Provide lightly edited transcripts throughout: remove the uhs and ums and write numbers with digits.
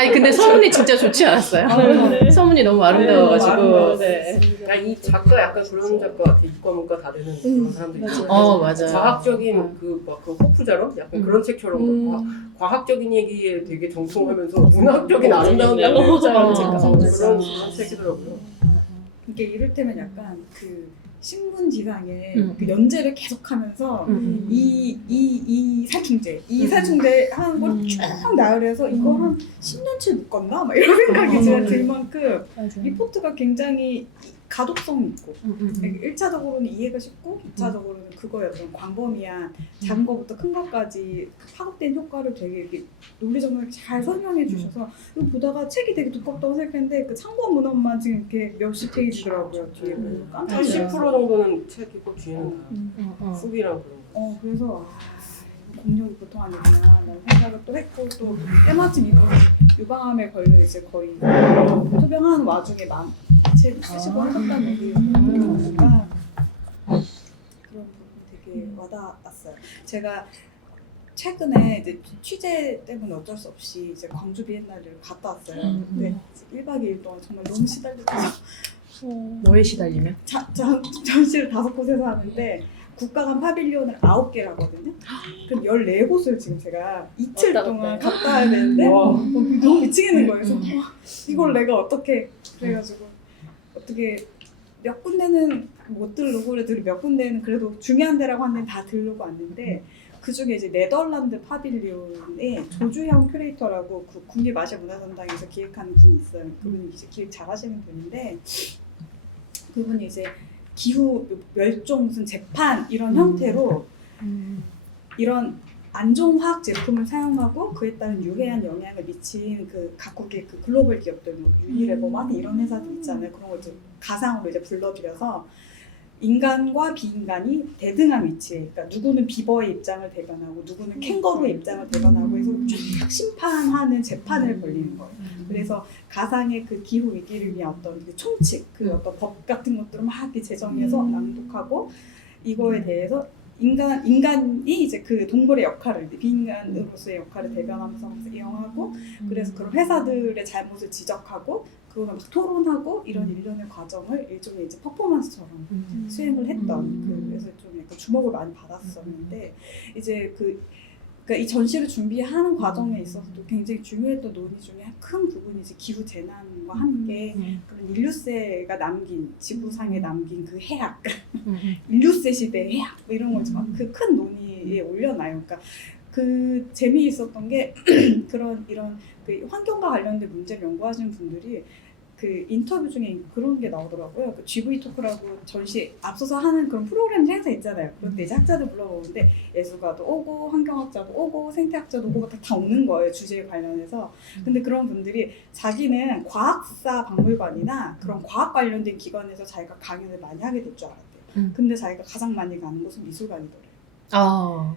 아니 근데 서문이 진짜 좋지 않았어요? 네. 서문이 너무 아름다워가지고. 네. 야, 이 작가 약간 그런 작가 같아. 이과 문과 다 되는 그런 사람들이 있잖아. 맞아요. 과학적인 그 호프자로 약간 그런 책처럼 과학적인 얘기에 되게 정통하면서 문학적인 아름다운 네. 내용을 맞아. 그런 책이더라고요. 이게 이를테면 약간 그 신문지상에 음. 그 연재를 계속하면서 음. 이 살충제, 이 살충제 하는 걸 쭉 나열해서 이거 한 10년치 묶었나? 막 이런 생각이 진짜 들 만큼 리포트가 굉장히 가독성이 있고 1차적으로는 이해가 쉽고 2차적으로는 그거의 어떤 광범위한 작은 거부터 큰 것까지 파급된 효과를 되게 이렇게 논리적으로 잘 설명해 주셔서 이거 보다가 책이 되게 두껍다고 생각했는데 그 참고 문헌만 지금 이렇게 몇십 페이지더라고요 뒤에. 깜짝 80% 놀랐어요. 정도는 책이고 뒤에는 다 후기랑 그런 거. 그래서 공룡이 보통 아니구나 라는 생각을 또 했고 또 때마침 이분이 유방암에 걸려 이제 거의 투병하는 와중에 책 쓰시고 하셨다는 얘기를 들으니까 그런 부분이 되게 와닿았어요. 제가 최근에 이제 취재 때문에 어쩔 수 없이 이제 광주 비엔날레를 갔다 왔어요. 근데 1박 2일 동안 정말 너무 시달려서 뭐에 시달리면? 전시를 5곳에서 하는데 국가관 파빌리온을 9개를 하거든요. 그럼 14곳을 지금 제가 이틀 동안 갔다 와야 되는데 너무 미치겠는 거예요. 그래서 이걸 내가 어떻게 그래가지고 어떻게 몇 군데는 못 들르고 그래도 몇 군데는 그래도 중요한 데라고 하는데 다 들르고 왔는데 그 중에 이제 네덜란드 파빌리온에 조주형 큐레이터라고 그 국립아시아문화전당에서 기획하는 분이 있어요. 그분이 이제 기획 잘하시는 분인데 그분이 이제 기후 멸종 무슨 재판 이런 형태로 이런 안 좋은 화학 제품을 사용하고 그에 따른 유해한 영향을 미친 그 각국의 그 글로벌 기업들 뭐 유니레버만 이런 회사들 있잖아요. 그런 걸 이제 가상으로 이제 불러들여서 인간과 비인간이 대등한 위치에, 그러니까 누구는 비버의 입장을 대변하고 누구는 캥거루의 입장을 대변하고 해서 쫙 심판하는 재판을 벌리는 거예요. 그래서 가상의 그 기후 위기를 위한 어떤 그 총칙, 그 어떤 법 같은 것들을 막 이렇게 제정해서 낭독하고 이거에 대해서 인간이 이제 그 동물의 역할을 비인간으로서의 역할을 대변하면서 이용하고 그래서 그런 회사들의 잘못을 지적하고 그거를 막 토론하고 이런 일련의 과정을 일종의 이제 퍼포먼스처럼 수행을 했던 그래서 좀 약간 주목을 많이 받았었는데 이제 그러니까 이 전시를 준비하는 과정에 있어서도 굉장히 중요했던 논의 중에 큰 부분이 이제 기후 재난과 함께 그런 인류세가 남긴 지구상에 남긴 그 해악, 인류세 시대의 해악 뭐 이런 걸 그 큰 논의에 올려놔요. 그러니까 그 재미있었던 게 이런 그 환경과 관련된 문제를 연구하시는 분들이 그 인터뷰 중에 그런 게 나오더라고요. 그 GV 토크라고 전시 앞서서 하는 그런 프로그램 행사 있잖아요. 그런데 이제 학자들 불러오는데 예술가도 오고 환경학자도 오고 생태학자도 오고 다 오는 거예요. 주제에 관련해서. 근데 그런 분들이 자기는 과학사 박물관이나 그런 과학 관련된 기관에서 자기가 강연을 많이 하게 될 줄 알았대요. 근데 자기가 가장 많이 가는 곳은 미술관이더래요.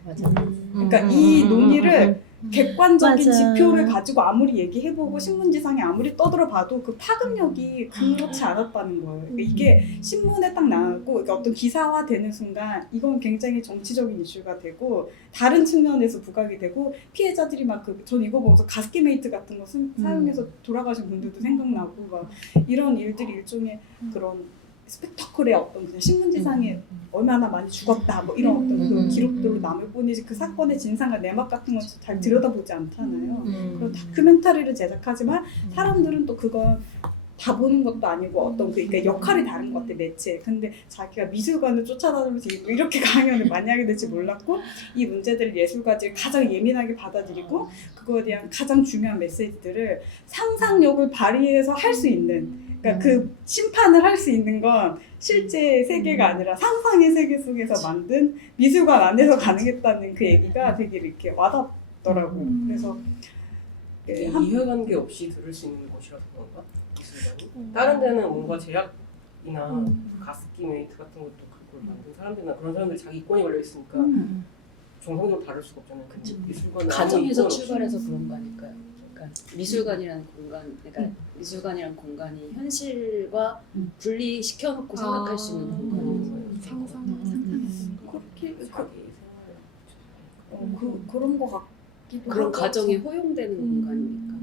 맞아. 그러니까 이 논의를 객관적인 맞아요. 지표를 가지고 아무리 얘기해보고 신문지상에 아무리 떠들어봐도 그 파급력이 그렇지 않았다는 거예요. 그러니까 이게 신문에 딱 나오고 그러니까 어떤 기사화되는 순간 이건 굉장히 정치적인 이슈가 되고 다른 측면에서 부각이 되고 피해자들이 막 전 이거 보면서 가스키메이트 같은 거 사용해서 돌아가신 분들도 생각나고 막 이런 일들이 일종의 그런 스펙터클의 어떤 그냥 신문지상에 얼마나 많이 죽었다 뭐 이런 어떤 그 기록들로 남을 뿐이지 그 사건의 진상과 내막 같은 건 잘 들여다보지 않잖아요. 그런 다큐멘터리를 제작하지만 사람들은 또 그건 다 보는 것도 아니고 어떤 그러니까 역할이 다른 것 같아 매체. 근데 자기가 미술관을 쫓아다니면서 이렇게 강연을 많이 하게 될지 몰랐고 이 문제들을 예술가들이 가장 예민하게 받아들이고 그거에 대한 가장 중요한 메시지들을 상상력을 발휘해서 할 수 있는 그러니까 그 심판을 할 수 있는 건 실제 세계가 아니라 상상의 세계 속에서 만든 미술관 안에서 가능했다는 그 얘기가 되게 이렇게 와닿더라고요. 그래서 이해관계 없이 들을 수 있는 곳이라서 그런가? 미술관이? 다른 데는 뭔가 제약이나 가스키메이트 같은 것도 그걸 만든 사람들이나 그런 사람들이 자기 이권이 걸려 있으니까 정상적으로 다룰 수가 없잖아요. 미술관은 가정에서 출발해서 그런 거 아닐까요? 그러니까 미술관이라는 공간, 그러니까 미술관이라는 공간이 현실과 분리시켜 놓고 생각할 수 있는 공간이어서 그렇게 그런 거 같기도 그런 하고. 가정에 허용되는 공간이니까.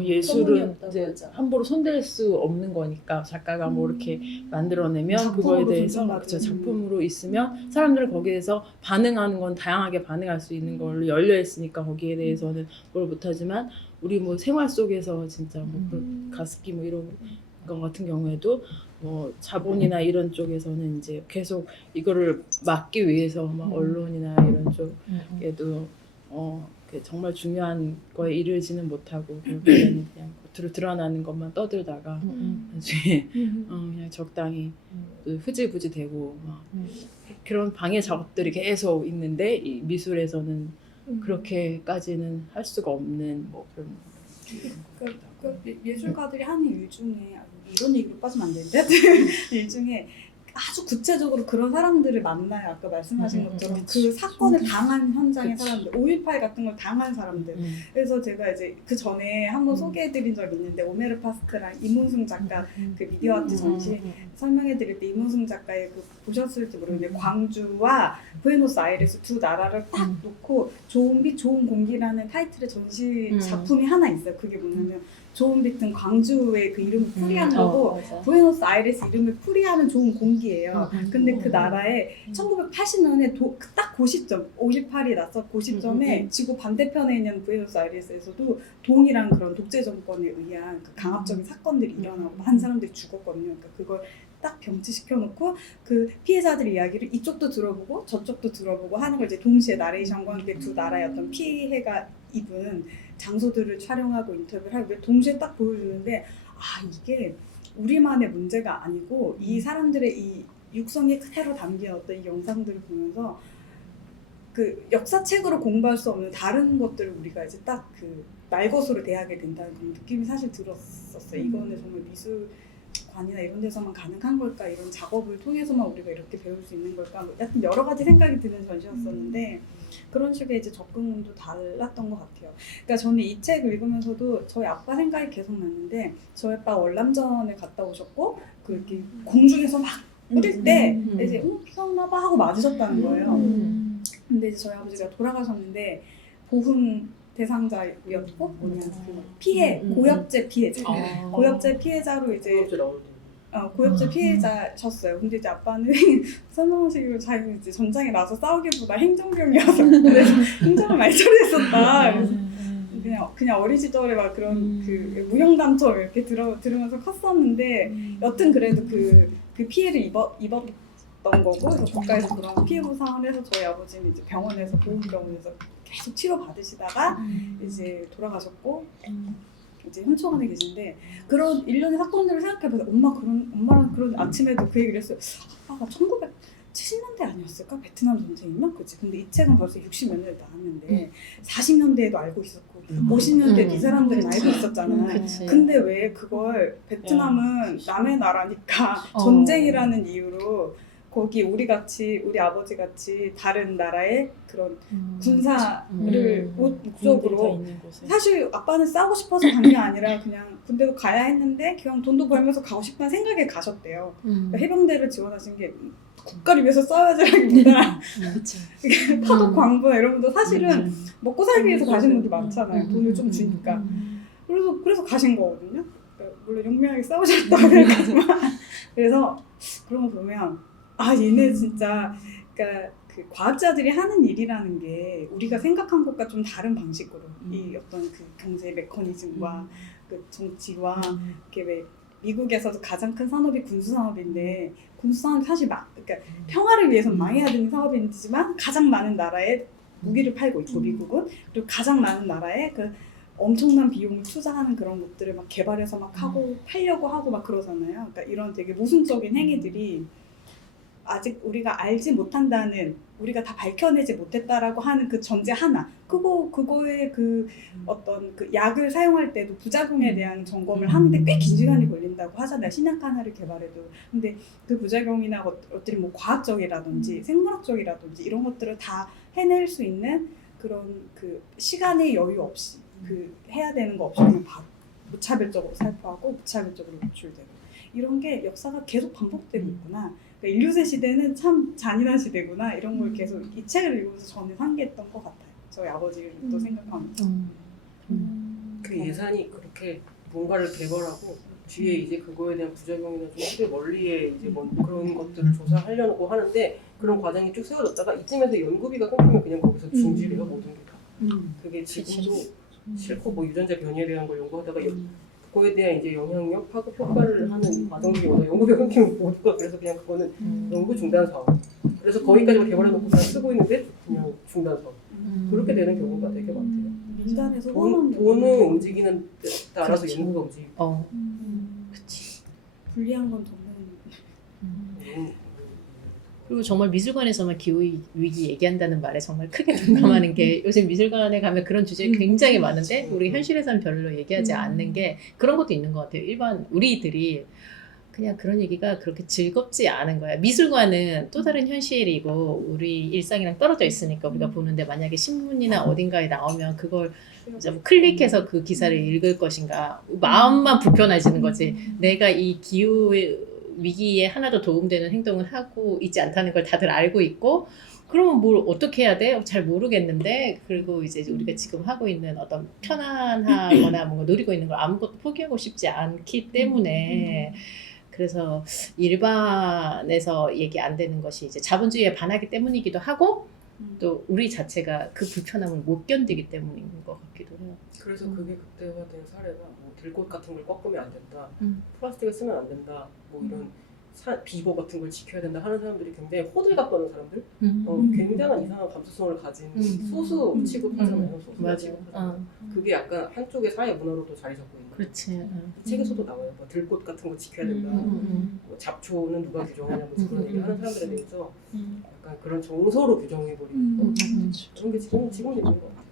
뭐 소문이 예술은 없다고 이제 하죠. 함부로 손댈 수 없는 거니까 작가가 뭐 이렇게 만들어내면 작품으로 그거에 대해서 존중받은. 그쵸, 작품으로 있으면 사람들은 거기에 대해서 반응하는 건 다양하게 반응할 수 있는 걸로 열려 있으니까 거기에 대해서는 뭘 못하지만 우리 뭐 생활 속에서 진짜 뭐 그런 가습기 뭐 이런 것 같은 경우에도 뭐 자본이나 이런 쪽에서는 이제 계속 이거를 막기 위해서 막 언론이나 이런 쪽에도 그 정말 중요한 거에 이르지는 못하고 결국에는 그냥 겉으로 드러나는 것만 떠들다가 나중에 그냥 적당히 또 흐지부지 되고 막 그런 방해 작업들이 계속 있는데 이 미술에서는 그렇게까지는 할 수가 없는 뭐 그런 예술가들이 하는 일 중에 이런 얘기로 빠지면 안 되는데 일 중에 아주 구체적으로 그런 사람들을 만나요. 아까 말씀하신 것처럼 그 사건을 당한 현장의 사람들, 5.18 같은 걸 당한 사람들. 그래서 제가 이제 그 전에 한번 소개해드린 적이 있는데 오메르 파스크랑 이문승 작가 그 미디어 아트 전시 설명해드릴 때 이문승 작가의 그 보셨을지 모르겠는데 광주와 부에노스아이레스 두 나라를 딱 놓고 좋은 빛 좋은 공기라는 타이틀의 전시 작품이 하나 있어요. 그게 뭐냐면 좋은 빛은 광주의 그 이름을 풀이한 거고 부에노스아이레스 이름을 풀이하는 좋은 공기예요. 근데 그 나라에 1980년에 딱 그 시점 5.18이 났어 그 시점에 지구 반대편에 있는 부에노스아이레스에서도 동일한 그런 독재 정권에 의한 그 강압적인 사건들이 일어나고 많은 사람들이 죽었거든요. 그러니까 그걸 딱 병치시켜 놓고 그 피해자들 이야기를 이쪽도 들어보고 저쪽도 들어보고 하는 걸 이제 동시에 나레이션과 함께 두 나라의 어떤 피해가 입은 장소들을 촬영하고 인터뷰를 하고 동시에 딱 보여주는데 아 이게 우리만의 문제가 아니고 이 사람들의 이 육성이 그대로 담긴 어떤 이 영상들을 보면서 그 역사책으로 공부할 수 없는 다른 것들을 우리가 이제 딱 그 날것으로 대하게 된다는 그런 느낌이 사실 들었었어요. 이거는 정말 미술관이나 이런 데서만 가능한 걸까? 이런 작업을 통해서만 우리가 이렇게 배울 수 있는 걸까? 뭐 하여튼 여러 가지 생각이 드는 전시였었는데 그런 식의 이제 접근도 달랐던 것 같아요. 그러니까 저는 이 책 읽으면서도 저희 아빠 생각이 계속 났는데 저희 아빠 월남전에 갔다 오셨고 그 이렇게 공중에서 막 뿌릴 때 이제 비가 오나 봐 하고 맞으셨다는 거예요. 근데 이제 저희 아버지가 돌아가셨는데 보훈 대상자였고 뭐냐 그 피해 고엽제 피해자 고엽제 피해자로 이제 고엽제 피해자셨어요. 근데 이제 아빠는 선동식으로 자기는 이제 전장에 나서 싸우기보다 행정병이어서 그래서 행정을 많이 처리했었다. 그래서 그냥 어린 시절에 막 그런 그 무용담처럼 이렇게 들으면서 컸었는데 여튼 그래도 그 피해를 입었던 거고 그래서 국가에서 그런 피해 보상을 해서 저희 아버지는 이제 병원에서 보훈병원에서 계속 치료 받으시다가 이제 돌아가셨고 이제 현충원에 계신데 그런 일련의 사건들을 생각해보세요. 엄마랑 그런 아침에도 그 얘기를 했어요. 아빠가 1970년대 아니었을까? 베트남 전쟁이면? 그치. 근데 이 책은 벌써 60몇 년대 나왔는데 40년대에도 알고 있었고 50년대 이 사람들은 알고 있었잖아. 근데 왜 그걸 베트남은 남의 나라니까 전쟁이라는 이유로 거기 우리 아버지 같이 다른 나라의 그런 군사를 목적으로 사실 아빠는 싸우고 싶어서 간 게 아니라 그냥 군대도 가야 했는데 그냥 돈도 벌면서 가고 싶다는 생각에 가셨대요. 그러니까 해병대를 지원하신 게 국가를 위해서 싸워야지라기보다 파독 광부나 이런 분도 사실은 먹고 살기 위해서 가시는 분들 많잖아요. 돈을 좀 주니까. 그래서 가신 거거든요. 그러니까 물론 용맹하게 싸우셨다고 생각하지만 그래서 그런 거 보면 아 얘네 진짜 그러니까 그 과학자들이 하는 일이라는 게 우리가 생각한 것과 좀 다른 방식으로 이 어떤 그 경제 메커니즘과 그 정치와 이렇게 왜 미국에서도 가장 큰 산업이 군수 산업인데 군수 산업이 사실 그러니까 평화를 위해서 망해야 되는 사업이지만 가장 많은 나라에 무기를 팔고 있고 미국은 그리고 가장 많은 나라에 그 엄청난 비용을 투자하는 그런 것들을 막 개발해서 막 하고 팔려고 하고 막 그러잖아요. 그러니까 이런 되게 모순적인 행위들이 아직 우리가 알지 못한다는 우리가 다 밝혀내지 못했다라고 하는 그 전제 하나 그거에 그 어떤 그 약을 사용할 때도 부작용에 대한 점검을 하는데 꽤 긴 시간이 걸린다고 하잖아요. 신약 하나를 개발해도. 근데 그 부작용이나 것들이 뭐 과학적이라든지 생물학적이라든지 이런 것들을 다 해낼 수 있는 그런 그 시간의 여유 없이 그 해야 되는 거 없이 그냥 바로 무차별적으로 살포하고 무차별적으로 노출되고 이런 게 역사가 계속 반복되고 있구나. 그러니까 인류세 시대는 참 잔인한 시대구나 이런 걸 계속 이 책을 읽으면서 저는 상기했던 것 같아요. 저희 아버지를 또 생각하면서. 그 예산이 그렇게 뭔가를 개발하고 뒤에 이제 그거에 대한 부작용이나 좀 시대 원리에 이제 뭐 그런 것들을 조사하려고 하는데 그런 과정이 쭉 세워졌다가 이쯤에서 연구비가 끊기면 그냥 거기서 중지돼요 모든 게 다. 그게 지금도 싫고 뭐 유전자 변이에 대한 걸 연구하다가 그거에 대한 이제 영향력, 파급 효과를 하는 과정이 오다 연구비가 끊기면 모두가 그래서 그냥 그거는 연구 중단 사업. 그래서 거기까지만 개발해놓고 그냥 쓰고 있는데 그냥 중단 사업. 그렇게 되는 경우가 되게 많대요. 민간에서 돈은 움직이는 데 따라서 그렇죠. 연구가 움직이고. 그치. 불리한 건 돈은 그리고 정말 미술관에서만 기후위기 얘기한다는 말에 정말 크게 동감하는 게 요즘 미술관에 가면 그런 주제가 굉장히 많은데 우리 현실에서는 별로 얘기하지 않는 게 그런 것도 있는 것 같아요. 일반 우리들이 그냥 그런 얘기가 그렇게 즐겁지 않은 거야. 미술관은 또 다른 현실이고 우리 일상이랑 떨어져 있으니까 우리가 보는데 만약에 신문이나 어딘가에 나오면 그걸 좀 클릭해서 그 기사를 읽을 것인가 마음만 불편해지는 거지. 내가 이 기후 위기에 하나도 도움되는 행동을 하고 있지 않다는 걸 다들 알고 있고 그러면 뭘 어떻게 해야 돼? 잘 모르겠는데 그리고 이제 우리가 지금 하고 있는 어떤 편안하거나 뭔가 누리고 있는 걸 아무것도 포기하고 싶지 않기 때문에 그래서 일반에서 얘기 안 되는 것이 이제 자본주의에 반하기 때문이기도 하고 또 우리 자체가 그 불편함을 못 견디기 때문인 것 같기도 해요. 그래서 그게 극대화된 사례가 뭐 들꽃 같은 걸 꺾으면 안 된다, 플라스틱을 쓰면 안 된다, 뭐 이런 비버 같은 걸 지켜야 된다 하는 사람들이 굉장히 호들갑 떠는 사람들, 굉장한 이상한 감수성을 가진 소수 취급하잖아요. 소수가 맞아. 취급하잖아요. 그게 약간 한쪽의 사회 문화로도 자리 잡고 있는. 그렇지. 책에서도 나와요. 뭐 들꽃 같은 거 지켜야 된다. 뭐 잡초는 누가 규정하냐 뭐 그런 얘기 하는 사람들에 대해서 약간 그런 정서로 규정해버리는 그런 게 지금 있는 것 같아요.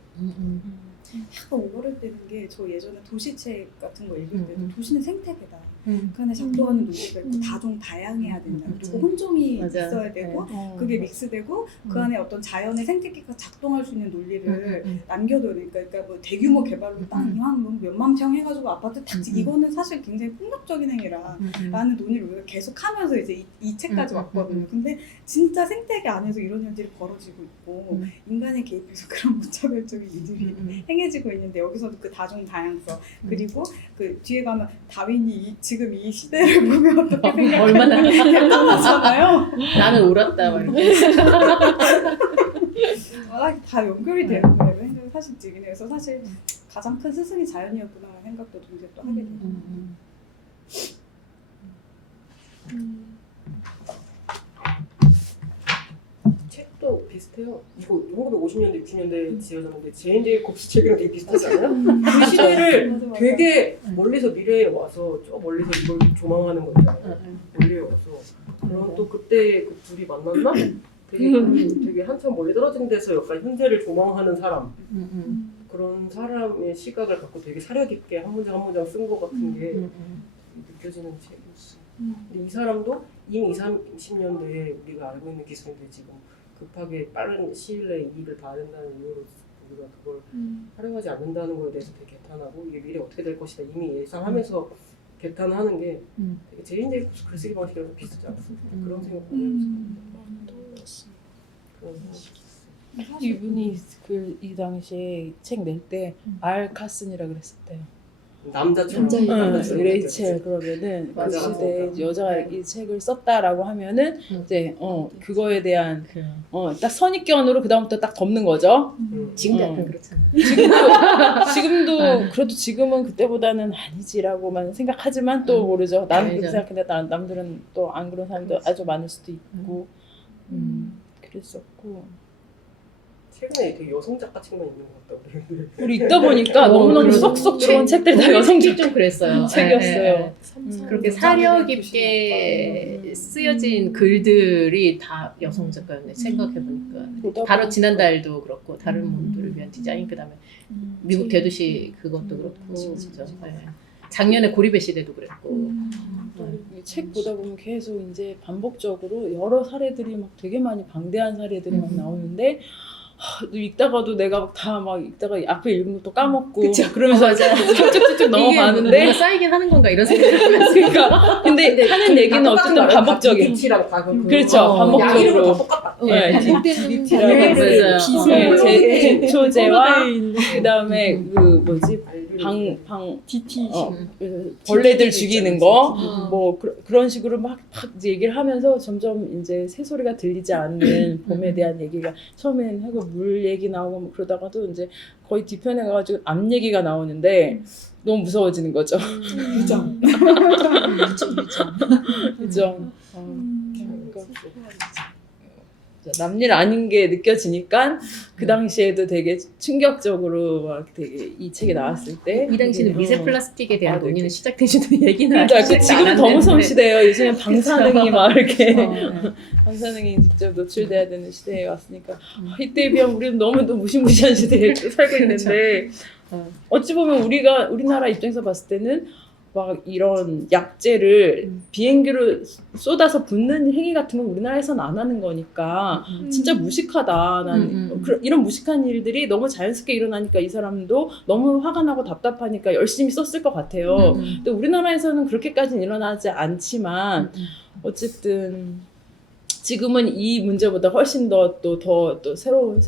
약간 오버랩되는 게 저 예전에 도시책 같은 거 읽을 때도 도시는 생태계다. 그 안에 작동하는 논리가 있고 다종 다양해야 된다. 또 혼종이 맞아. 있어야 되고 어. 그게 믹스되고 그 안에 어떤 자연의 생태계가 작동할 수 있는 논리를 남겨둬야 되니까 그러니까 뭐 대규모 개발로 땅 이만 뭐 몇만 평 해가지고 아파트 탁 이거는 사실 굉장히 폭력적인 행위라 라는 논의를 우리가 계속 하면서 이제 이 책까지 왔거든요. 근데 진짜 생태계 안에서 이런 일들이 벌어지고 있고 인간이 개입해서 그런 무차별적인 일들이 행해지고 있는데 여기서도 그 다종 다양성 그리고 그 뒤에 가면 다윈이 지금 이 시대를 보면 어떻게 생각하냐 얼마나 대단하잖아요. 나는 울었다 막 이렇게. 다 연결이 되는 거예요. 근데 사실 지금 그래서 사실 가장 큰 스승이 자연이었구나라는 생각도 이제 또 하게 돼요. 책도 비슷해요. 이거 1950년대, 60년대에 지어졌는데 제인 제이콥스 책이랑 되게 비슷하지 않아요? 그 시대를 맞아, 맞아. 되게 멀리서 미래에 와서 저 멀리서 이걸 조망하는 거 있잖아요. 멀리에 와서. 그럼 또 그때 그 둘이 만났나? 되게 한참 멀리 떨어진 데서 약간 현재를 조망하는 사람. 그런 사람의 시각을 갖고 되게 사려 깊게 한 문장 한 문장 쓴 것 같은 게 느껴지는 책이었어요. 근데 이 사람도 이미 20, 30년대에 우리가 알고 있는 기술인데 지금 급하게 빠른 시일 내에 이익을 봐야 된다는 이유로 우리가 그걸 활용하지 않는다는 거에 대해서 되게 개탄하고 이게 미래 어떻게 될 것이다 이미 예상하면서 개탄하는 게 되게 제인 제이콥스 글쓰기 방식이랑 비슷하지 않습니까? 그런 생각 보면서 이분이 이 당시에 책 낼 때 알 카슨이라 그랬었대요. 남자처럼 레이첼 그러면은 그 맞아. 시대에 여자가 이 책을 썼다라고 하면은 이제 그거에 대한 딱 선입견으로 그 다음부터 딱 덮는 거죠. 지금도 약간 그렇잖아. 지금도 그래도 지금은 그때보다는 아니지라고만 생각하지만 또 모르죠. 나는 그렇게 생각했는데 남들은 또 안 그런 사람도 아주 많을 수도 있고 그랬었고. 최근에 되게 여성 작가 책만 있는 것 같다 우리 읽다 보니까 너무너무 쏙쏙 들어온 책들이 다 여성 책좀 그랬어요. 책이었어요. 그렇게 사려 깊게 쓰여진 글들이 다 여성 작가였네. 생각해보니까 바로 지난달도 그렇고 다른 분들을 위한 디자인 그다음에 미국 대도시 그것도 그렇고 진짜 작년에 고립의 시대도 그랬고 이 책 보다 보면 계속 이제 반복적으로 여러 사례들이 막 되게 많이 방대한 사례들이 막 나오는데 읽다가도 내가 다 막 읽다가 앞에 읽은 것도 까먹고 그러면서 쭉쭉쭉 넘어가는데 이게 쌓이긴 하는 건가 이런 생각이 들면서 그러니까 근데 하는 얘기는 어쨌든 반복적인 DBT랑 다 그렇죠 반복적으로 똑같다. DBT라고 맞아요. 제초제와 그 다음에 그 뭐지 방 DT 벌레들 죽이는 거 음. 뭐 그런 식으로 막 이제 얘기를 하면서 점점 이제 새소리가 들리지 않는 봄에 대한 얘기가 처음에는 하고 물 얘기 나오고 뭐 그러다가도 이제 거의 뒤편에 가가지고 암 얘기가 나오는데 너무 무서워지는 거죠. 유정. 그죠? 남일 아닌 게 느껴지니까 그 당시에도 되게 충격적으로 막 되게 이 책이 나왔을 때 이 당시는 미세 플라스틱에 대한 아, 네. 논의는 시작되지도 얘기는 그러니까 아직 지금 안 더 했는데. 무서운 시대예요. 요즘엔 방사능이 막 이렇게 어. 방사능이 직접 노출돼야 되는 시대에 왔으니까 이때에 비하면 우리는 너무도 무시무시한 시대에 살고 있는데 어찌 보면 우리나라 입장에서 봤을 때는 막 이런 약재를 비행기로 쏟아서 붓는 행위 같은 건 우리나라에서는 안 하는 거니까 진짜 무식하다. 난 이런 무식한 일들이 너무 자연스럽게 일어나니까 이 사람도 너무 화가 나고 답답하니까 열심히 썼을 것 같아요. 근데 우리나라에서는 그렇게까지는 일어나지 않지만 어쨌든 지금은 이 문제보다 훨씬 더 새로운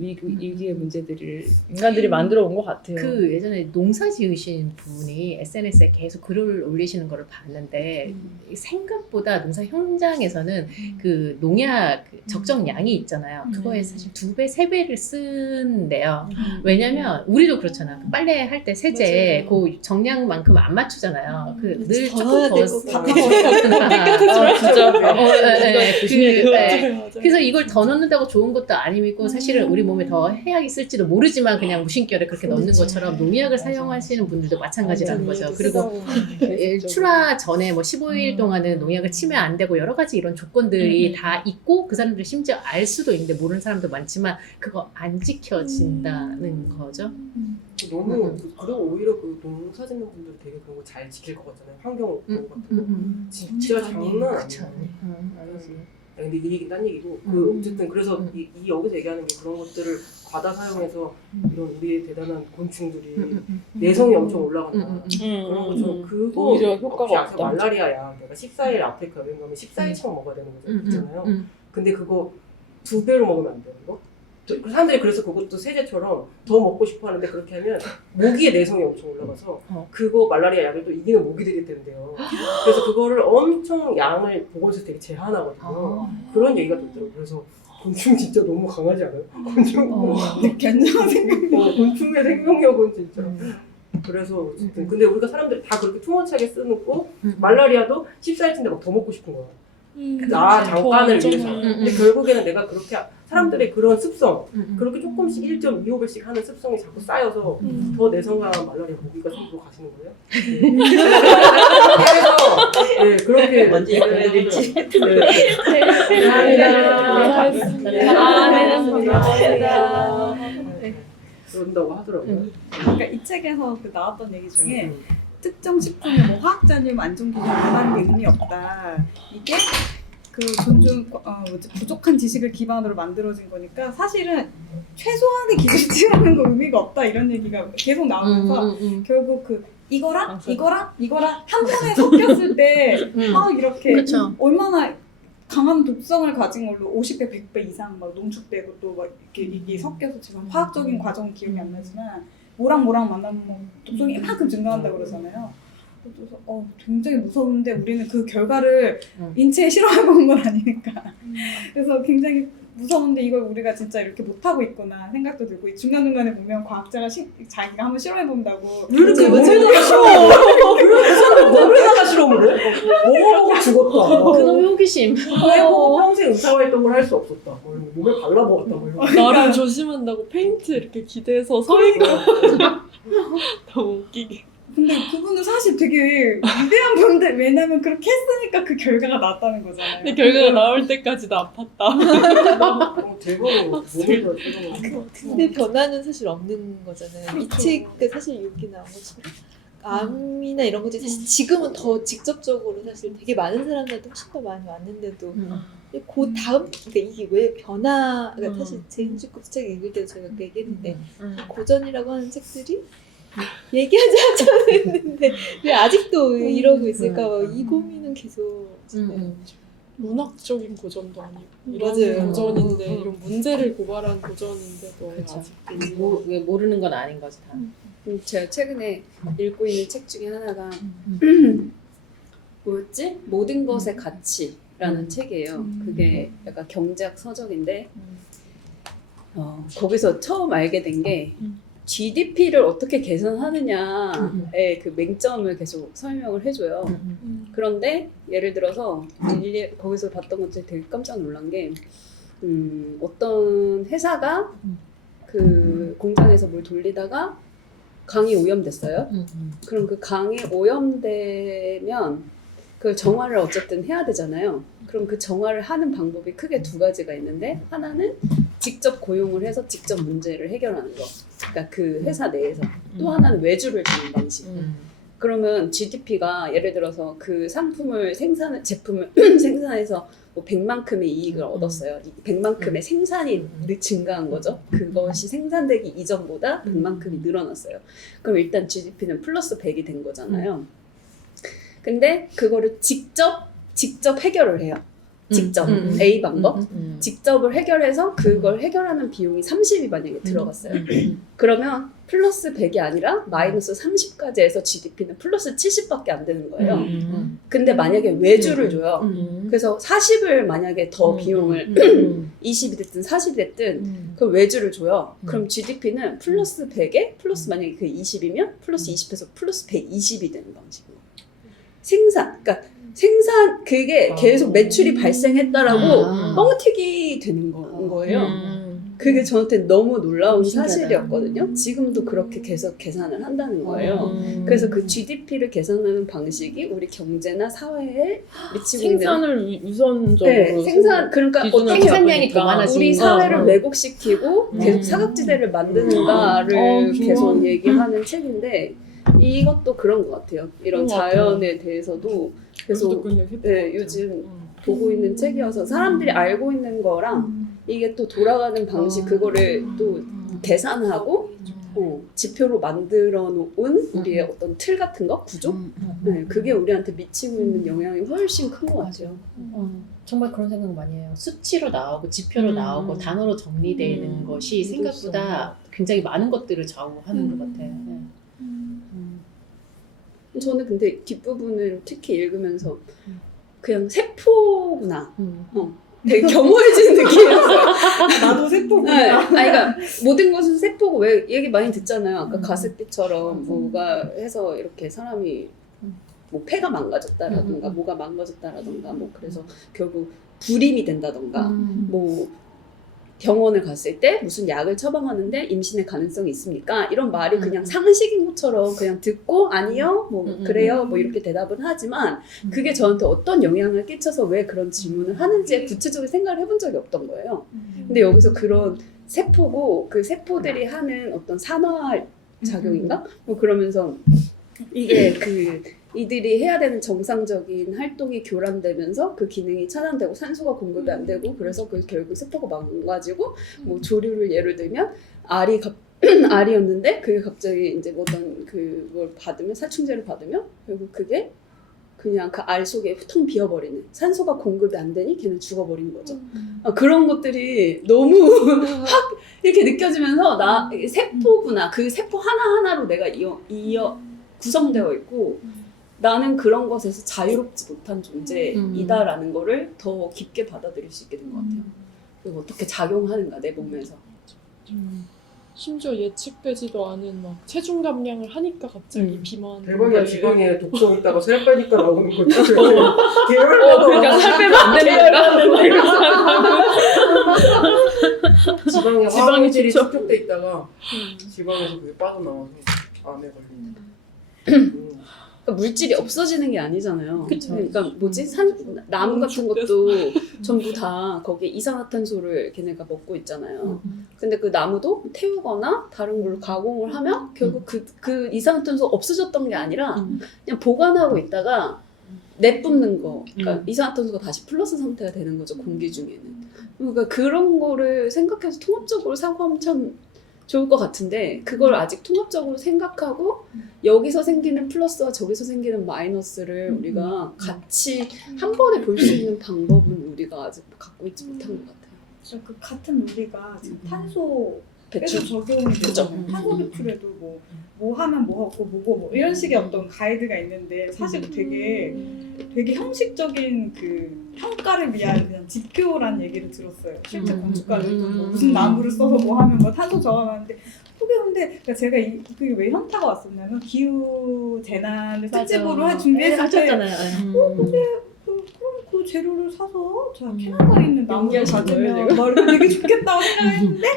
위기의 문제들을 인간들이 만들어 온 것 같아요. 그 예전에 농사 지으신 분이 SNS에 계속 글을 올리시는 거를 봤는데 생각보다 농사 현장에서는 그 농약 적정량이 있잖아요. 그거에 사실 2배, 3배를 쓴대요. 왜냐면 우리도 그렇잖아. 그 빨래 할 때 세제 그 정량만큼 안 맞추잖아요. 그 늘 조금 더 진짜. 그래서 이걸 더 넣는다고 좋은 것도 아니고 사실은 우리 몸에 더 해악이 있을지도 모르지만 그냥 무심결에 그렇게 넣는 것처럼 농약을 사용하시는 분들도 마찬가지라는 거죠. 그리고 출하 전에 뭐 15일 동안은 농약을 치면 안 되고 여러 가지 이런 조건들이 다 있고 그 사람들이 심지어 알 수도 있는데 모르는 사람도 많지만 그거 안 지켜진다는 거죠. 너무 그리고 오히려 그 농사 짓는 분들 되게 그런 거 잘 지킬 것 같잖아요. 환경 보호 같은 거 진짜 장난 그쵸. 아니에요. 근데 이 얘기는 딴 얘기고 그 어쨌든 그래서 이 여기서 얘기하는 게 그런 것들을 과다 사용해서 이런 우리의 대단한 곤충들이 내성이 엄청 올라간다. 그런 것처럼 그거 오히려 효과가 혹시 없다. 말라리아야. 내가 14일 아프리카 여행 가면 14일치만 먹어야 되는 거잖아요. 있잖아요. 근데 그거 2배로 먹으면 안 돼요, 이거? 사람들이 그래서 그것도 세제처럼 더 먹고 싶어 하는데 그렇게 하면 모기의 내성이 엄청 올라가서 그거 말라리아 약을 또 이기는 모기들이 된대요. 그래서 그거를 엄청 양을 보건소에서 되게 제한하거든요. 그런 얘기가 있더라고요. 그래서 곤충 진짜 너무 강하지 않아요? 곤충 견장 생각. 곤충의 생명력은 진짜. 그래서 어쨌든 근데 우리가 사람들이 다 그렇게 투머치하게 쓰고 말라리아도 14일치인데 막 더 먹고 싶은 거야. 잠깐을 위해서. 근데 결국에는 내가 그렇게 사람들의 그런 습성, 그렇게 조금씩 1.25배씩 하는 습성이 자꾸 쌓여서 더 내성 강한 말라리아 모기가 생기고 가시는 거예요. 그래서 그렇게 먼저 읽어드릴지. 감사합니다. 그런다고 하더라고요. 그러니까 이 책에서 그 나왔던 얘기 중에 특정 식품의 뭐 화학자님 안전 기준 위반이 의미 없다. 이게 그 부족한 지식을 기반으로 만들어진 거니까 사실은 최소한의 기준치라는 거 의미가 없다 이런 얘기가 계속 나오면서 결국 그 이거랑 한 번에 섞였을 때 막 이렇게 그쵸. 얼마나 강한 독성을 가진 걸로 50배, 100배 이상 막 농축되고 또 막 이렇게 이게 섞여서 지금 화학적인 과정은 기억이 안 나지만 뭐랑 만나면 뭐 독성이 이만큼 증가한다고 그러잖아요. 그래서 굉장히 무서운데 우리는 그 결과를 인체에 실험해본 건 아니니까 그래서 굉장히 무서운데 이걸 우리가 진짜 이렇게 못하고 있구나 생각도 들고 중간중간에 보면 과학자가 자기가 한번 실험해본다고 왜 이렇게 몸에다가 실험을 몸에다가 실험을 해? 먹어보고 죽었다. 그놈의 호기심. 해보고 평생 의사활동을 할 수 없었다. 몸에 발라먹었다. 뭐 이런 나름 조심한다고 페인트 이렇게 기대서 서 있고 너무 웃기게. 근데 그분은 사실 되게 위대한 분인데 왜냐면 그렇게 했으니까 그 결과가 나왔다는 거잖아요. 근데 결과가 나올 때까지도 아팠다. 대박이에요. 몸에다 실험을. 근데 변화는 사실 없는 거잖아요. 이 책그 사실 여기 나온 것처럼 암이나 이런 것들이 사실 지금은 더 직접적으로 사실 되게 많은 사람들한테 훨씬 더 많이 왔는데도 그 다음 그러니까 이게 왜 그러니까 사실 제인주급 책 읽을 때도 저희가 그 얘기했는데 고전이라고 하는 책들이 얘기하지 않잖아 했는데 왜 아직도 이러고 있을까 봐 이 고민은 계속 문학적인 고전도 아니고 맞아요. 이런 고전인데 이런 문제를 고발한 고전인데도 그쵸. 아직 모르는 건 아닌 거지 다. 제가 최근에 읽고 있는 책 중에 하나가 뭐였지? 모든 것의 가치라는 책이에요. 그게 약간 경제학 서적인데 거기서 처음 알게 된 게 GDP를 어떻게 계산하느냐의 그 맹점을 계속 설명을 해줘요. 그런데 예를 들어서 거기서 봤던 것 중에 되게 깜짝 놀란 게 어떤 회사가 그 공장에서 뭘 돌리다가 강이 오염됐어요. 그럼 그 강이 오염되면 그걸 정화를 어쨌든 해야 되잖아요. 그럼 그 정화를 하는 방법이 크게 두 가지가 있는데 하나는 직접 고용을 해서 직접 문제를 해결하는 거. 그러니까 그 회사 내에서. 또 하나는 외주를 주는 방식. 그러면 GDP가 예를 들어서 그 상품을 제품을 생산해서 뭐 100만큼의 이익을 얻었어요. 100만큼의 생산이 증가한 거죠. 그것이 생산되기 이전보다 100만큼이 늘어났어요. 그럼 일단 GDP는 플러스 100이 된 거잖아요. 근데 그거를 직접 해결을 해요. 직접 A 방법 직접을 해결해서 그걸 해결하는 비용이 30이 만약에 들어갔어요. 그러면 플러스 100이 아니라 마이너스 30까지 해서 GDP는 플러스 70밖에 안 되는 거예요. 근데 만약에 외주를 줘요. 그래서 40을 만약에 더 비용을 20이 됐든 40이 됐든 그 외주를 줘요. 그럼 GDP는 플러스 100에 플러스 만약에 그 20이면 플러스 20에서 플러스 120이 되는 방식이에요. 그러니까 생산 그게 계속 매출이 발생했다라고 뻥튀기 되는 거예요. 그게 저한테 너무 놀라운 사실이었거든요. 지금도 그렇게 계속 계산을 한다는 거예요. 그래서 그 GDP를 계산하는 방식이 우리 경제나 사회에 미치고 있는 생산을 우선적으로 네, 생산 그러니까 기준을 어떻게 생산량이 더 많아지니까. 우리 사회를 왜곡시키고 계속 사각지대를 만드는가를 계속 얘기하는 책인데 이것도 그런 것 같아요. 이런 자연에 대해서도 계속 요즘 보고 있는 책이어서 사람들이 알고 있는 거랑 이게 또 돌아가는 방식 그거를 또 계산하고 지표로 만들어 놓은 우리의 어떤 틀 같은 거 구조 네, 그게 우리한테 미치고 있는 영향이 훨씬 큰 것 같아요. 정말 그런 생각 많이 해요. 수치로 나오고 지표로 나오고 단어로 정리되는 것이 생각보다 굉장히 많은 것들을 좌우하는 것 같아요. 네. 저는 근데 뒷부분을 특히 읽으면서 그냥 세포구나. 되게 겸허해지는 느낌이었어요. 나도 세포구나. 네. 그러니까 모든 것은 세포고 왜 얘기 많이 듣잖아요. 아까 가습기처럼 뭐가 해서 이렇게 사람이 뭐 폐가 망가졌다라던가 뭐가 망가졌다라던가 뭐 그래서 결국 불임이 된다던가 뭐 병원을 갔을 때 무슨 약을 처방하는데 임신의 가능성이 있습니까? 이런 말이 그냥 상식인 것처럼 그냥 듣고 아니요, 뭐 그래요, 뭐 이렇게 대답은 하지만 그게 저한테 어떤 영향을 끼쳐서 왜 그런 질문을 하는지 구체적으로 생각을 해본 적이 없던 거예요. 근데 여기서 그런 세포고 그 세포들이 하는 어떤 산화 작용인가? 뭐 그러면서 이게 이들이 해야 되는 정상적인 활동이 교란되면서 그 기능이 차단되고 산소가 공급이 안 되고 그래서 그 결국 세포가 망가지고 뭐 조류를 예를 들면 알이었는데 그게 갑자기 이제 어떤 뭘 받으면 살충제를 받으면 결국 그게 그냥 그 알 속에 텅 비어버리는 산소가 공급이 안 되니 걔는 죽어버리는 거죠. 그런 것들이 너무 확 이렇게 느껴지면서 나 세포구나 그 세포 하나하나로 내가 구성되어 있고 나는 그런 것에서 자유롭지 못한 존재이다라는 거를 더 깊게 받아들일 수 있게 된 것 같아요. 그리고 어떻게 작용하는가 내 몸에서. 심지어 예측되지도 않은 막 체중 감량을 하니까 갑자기 비만. 대박이야. 지방에 독성 있다가 살 빼니까 나오는 거죠. 그러니까 살 빼면 안 되니까. 지방에 지방이 화학물질이 좋죠. 축적돼 있다가 지방에서 그게 빠져나와서 암에 걸린다. 그러니까 물질이 없어지는 게 아니잖아요. 그쵸. 그러니까 뭐지? 나무 같은 것도 전부 다 거기에 이산화탄소를 걔네가 먹고 있잖아요. 근데 그 나무도 태우거나 다른 걸로 가공을 하면 결국 그 이산화탄소 없어졌던 게 아니라 그냥 보관하고 있다가 내뿜는 거. 그러니까 이산화탄소가 다시 플러스 상태가 되는 거죠. 공기 중에는. 그러니까 그런 거를 생각해서 통합적으로 사고하면 참 좋을 것 같은데 그걸 아직 통합적으로 생각하고 여기서 생기는 플러스와 저기서 생기는 마이너스를 우리가 같이 한 번에 볼 수 있는 방법은 우리가 아직 갖고 있지 못한 것 같아요. 그 같은 우리가 지금 탄소 배출. 계속 적용이 되죠. 탄소 배출에도 뭐 하면 뭐 하고 뭐고 뭐 이런 식의 어떤 가이드가 있는데 사실 되게 형식적인 그 평가를 위한 그냥 지표란 얘기를 들었어요. 실제 건축가들도 뭐 무슨 나무를 써서 뭐 하면 뭐 탄소 저감하는데 그게 근데 그러니까 제가 그게 왜 현타가 왔었냐면 기후 재난을 특집으로 준비했을 때 하셨잖아요. 근데 그럼 그 재료를 사서 자 캐나다에 있는 나무를 가지면 되게 좋겠다고 생각했는데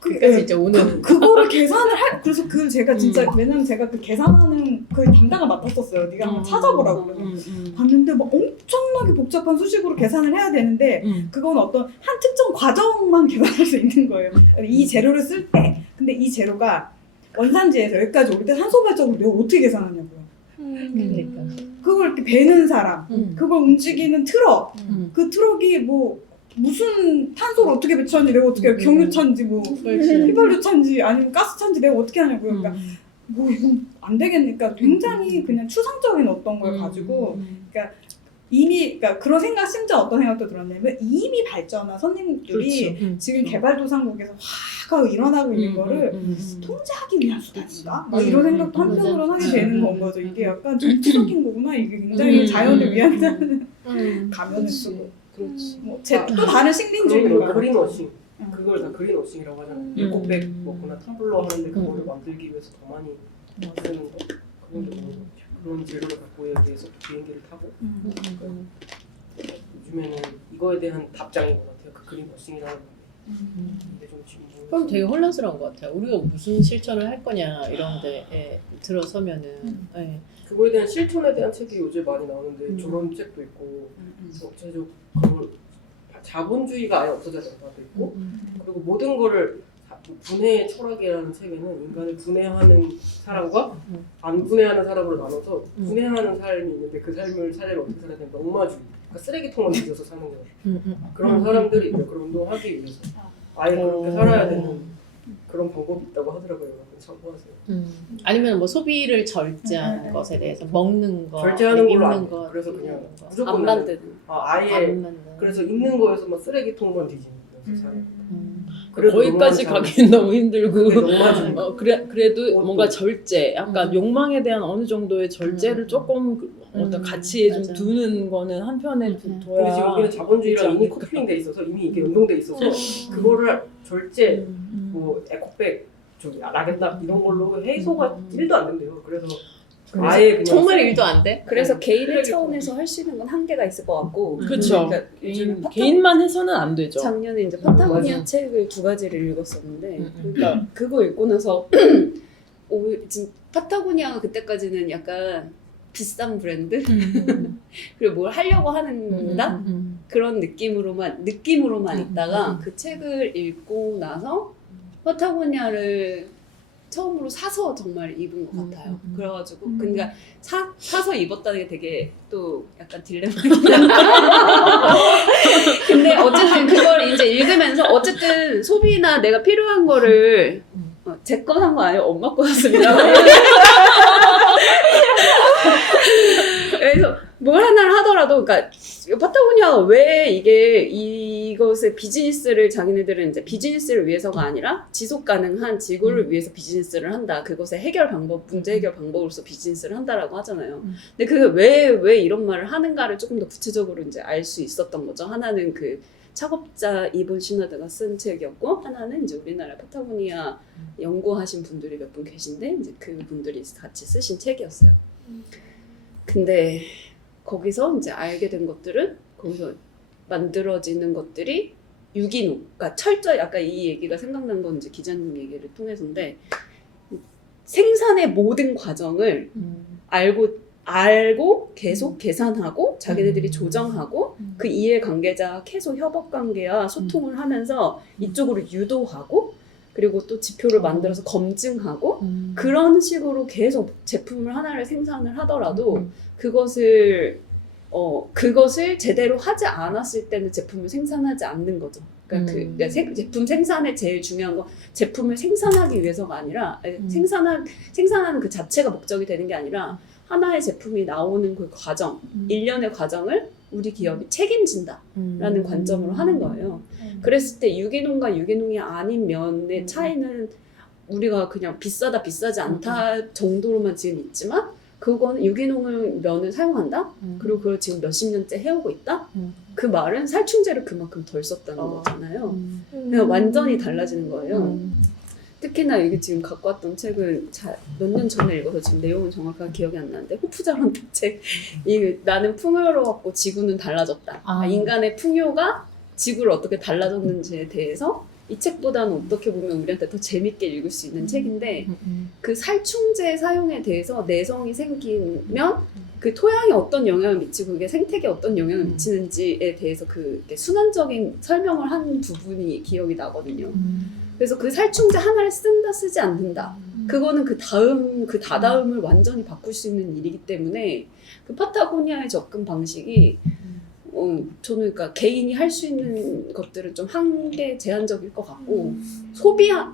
그러니까 진짜 오늘 그거를 계산을 그래서 제가 진짜 왜냐면 제가 그 계산하는 그 담당을 맡았었어요. 네가 한번 찾아보라고 그래서 봤는데 막 엄청나게 복잡한 수식으로 계산을 해야 되는데 그건 어떤 한 특정 과정만 계산할 수 있는 거예요. 이 재료를 쓸 때 근데 이 재료가 원산지에서 여기까지 올 때 산소 발전을 내가 어떻게 계산하냐고요. 그러니까. 그걸 이렇게 배는 사람, 그걸 움직이는 트럭, 그 트럭이 뭐 무슨 탄소를 어떻게 배출하는지 내가 어떻게 해요? 경유차인지 뭐 휘발유차인지 아니면 가스차인지 내가 어떻게 하냐고요. 그러니까 뭐 이건 안 되겠니까 굉장히 그냥 추상적인 어떤 걸 가지고 그러니까 이미 그러니까 그런 생각 심지어 어떤 생각도 들었냐면 이미 발전한 선진국들이 지금 개발도상국에서 화가 일어나고 있는 거를 통제하기 위한 수단인가? 막 이런 생각도 한편으로는 하게 되는 건 거죠. 이게 약간 정치적인 거구나. 이게 굉장히 자연을 위한다는 가면을 쓰고 그렇지. 또 다른 식민주의가 그린워싱. 그걸 다 그린워싱이라고 하잖아요. 에코백 먹거나 텀블러 하는데 그거를 만들기 위해서 더 많이 쓰는 거. 그건 좀 그런 재료를 갖고 여기에서 비행기를 타고. 요즘에는 이거에 대한 답장인 것 같아요. 그 그린워싱이라는 게. 이게 좀 지금 그럼 되게 혼란스러운 것 같아요. 우리가 무슨 실천을 할 거냐 이런 데 들어서면은 예. 그거에 대한 실천에 대한 책이 요즘 많이 나오는데 저런 책도 있고 전체적 그걸 자본주의가 아예 없어져야 된다도 있고 그리고 모든 거를 분해의 철학이라는 책에는 인간을 분해하는 사람과 안 분해하는 사람으로 나눠서 분해하는 삶이 있는데 그 삶을 살려면 어떻게 살아야 되는지 엉마주의 그러니까 쓰레기통을 뒤져서 사는 거예요. 그런 사람들이 있어요. 그런 운동을 하기 위해서 아예 그렇게 살아야 되는 그런 방법이 있다고 하더라고요. 참고하세요. 아니면 뭐 소비를 절제하는 것에 대해서 먹는 거, 절제하는 걸로 입는 안 거, 그래서 그냥 입는 거. 무조건 안 만드는. 아예 안 맞는. 그래서 있는 거에서만 쓰레기통만 뒤지는 사람. 거기까지 가기엔 너무 힘들고 너무 그래도 뭔가 절제, 약간 욕망에 대한 어느 정도의 절제를 조금 어떤 가치에 좀 맞아. 두는 거는 한편에 근데 지금 둬야 우리는 자본주의랑 이미 그렇지 않을까. 커플링돼 있어서 이미 이게 연동돼 있어서 그거를 절제, 뭐 에코백, 저기 라겐답 이런 걸로 해소가 1도 안 된대요. 그래서 아예 그냥 정말 일도 안 돼? 그래서 개인의 차원에서 할 수 있는 건 한계가 있을 것 같고. 그렇죠. 그러니까 요즘 개인만 해서는 안 되죠. 작년에 이제 파타고니아 맞아. 책을 2가지를 읽었었는데, 그러니까 그거 읽고 나서 파타고니아가 그때까지는 약간 비싼 브랜드 그리고 뭘 하려고 하는다 그런 느낌으로만 있다가 그 책을 읽고 나서 파타고니아를 처음으로 사서 정말 입은 것 같아요. 그래가지고 그러니까 사서 입었다는 게 되게 또 약간 딜레마긴 한데 근데 어쨌든 그걸 이제 읽으면서 어쨌든 소비나 내가 필요한 거를 제 거 산 거 아니에요? 엄마 거 샀습니다. 그래서 뭘 하나를 하더라도 그러니까 파타고니아가 왜 이것의 비즈니스를 자기네들은 이제 비즈니스를 위해서가 아니라 지속 가능한 지구를 위해서 비즈니스를 한다. 그것의 해결 방법, 문제 해결 방법으로서 비즈니스를 한다라고 하잖아요. 근데 그게 왜 이런 말을 하는가를 조금 더 구체적으로 이제 알 수 있었던 거죠. 하나는 그 창업자 이본 시너드가 쓴 책이었고 하나는 이제 우리나라 파타고니아 연구하신 분들이 몇 분 계신데 이제 그 분들이 같이 쓰신 책이었어요. 근데 거기서 이제 알게 된 것들은 거기서 만들어지는 것들이 유기농, 그러니까 철저히 아까 이 얘기가 생각난 건 이제 기자님 얘기를 통해서인데 생산의 모든 과정을 알고 계속 계산하고 자기네들이 조정하고 그 이해관계자 계속 협업관계와 소통을 하면서 이쪽으로 유도하고 그리고 또 지표를 만들어서 검증하고 그런 식으로 계속 제품을 하나를 생산을 하더라도 그것을 제대로 하지 않았을 때는 제품을 생산하지 않는 거죠. 그러니까 그 제품 생산에 제일 중요한 건 제품을 생산하기 위해서가 아니라 생산하는 그 자체가 목적이 되는 게 아니라 하나의 제품이 나오는 그 과정, 일련의 과정을 우리 기업이 책임진다라는 관점으로 하는 거예요. 그랬을 때 유기농과 유기농이 아닌 면의 차이는 우리가 그냥 비싸다 비싸지 않다 정도로만 지금 있지만 그거는 유기농을 면을 사용한다? 그리고 그걸 지금 몇십 년째 해오고 있다? 그 말은 살충제를 그만큼 덜 썼다는 거잖아요. 그냥 완전히 달라지는 거예요. 특히나 이게 지금 갖고 왔던 책은 몇 년 전에 읽어서 지금 내용은 정확하게 기억이 안 나는데 호프자란 책 이 나는 풍요로웠고 지구는 달라졌다. 인간의 풍요가 지구를 어떻게 달라졌는지에 대해서 이 책보다는 어떻게 보면 우리한테 더 재밌게 읽을 수 있는 책인데 그 살충제 사용에 대해서 내성이 생기면 그 토양에 어떤 영향을 미치고 그게 생태계에 어떤 영향을 미치는지에 대해서 그 순환적인 설명을 한 부분이 기억이 나거든요. 그래서 그 살충제 하나를 쓴다 쓰지 않는다. 그거는 그 다다음을 완전히 바꿀 수 있는 일이기 때문에 그 파타고니아의 접근 방식이 저는 그러니까 개인이 할 수 있는 것들은 좀 한계 제한적일 것 같고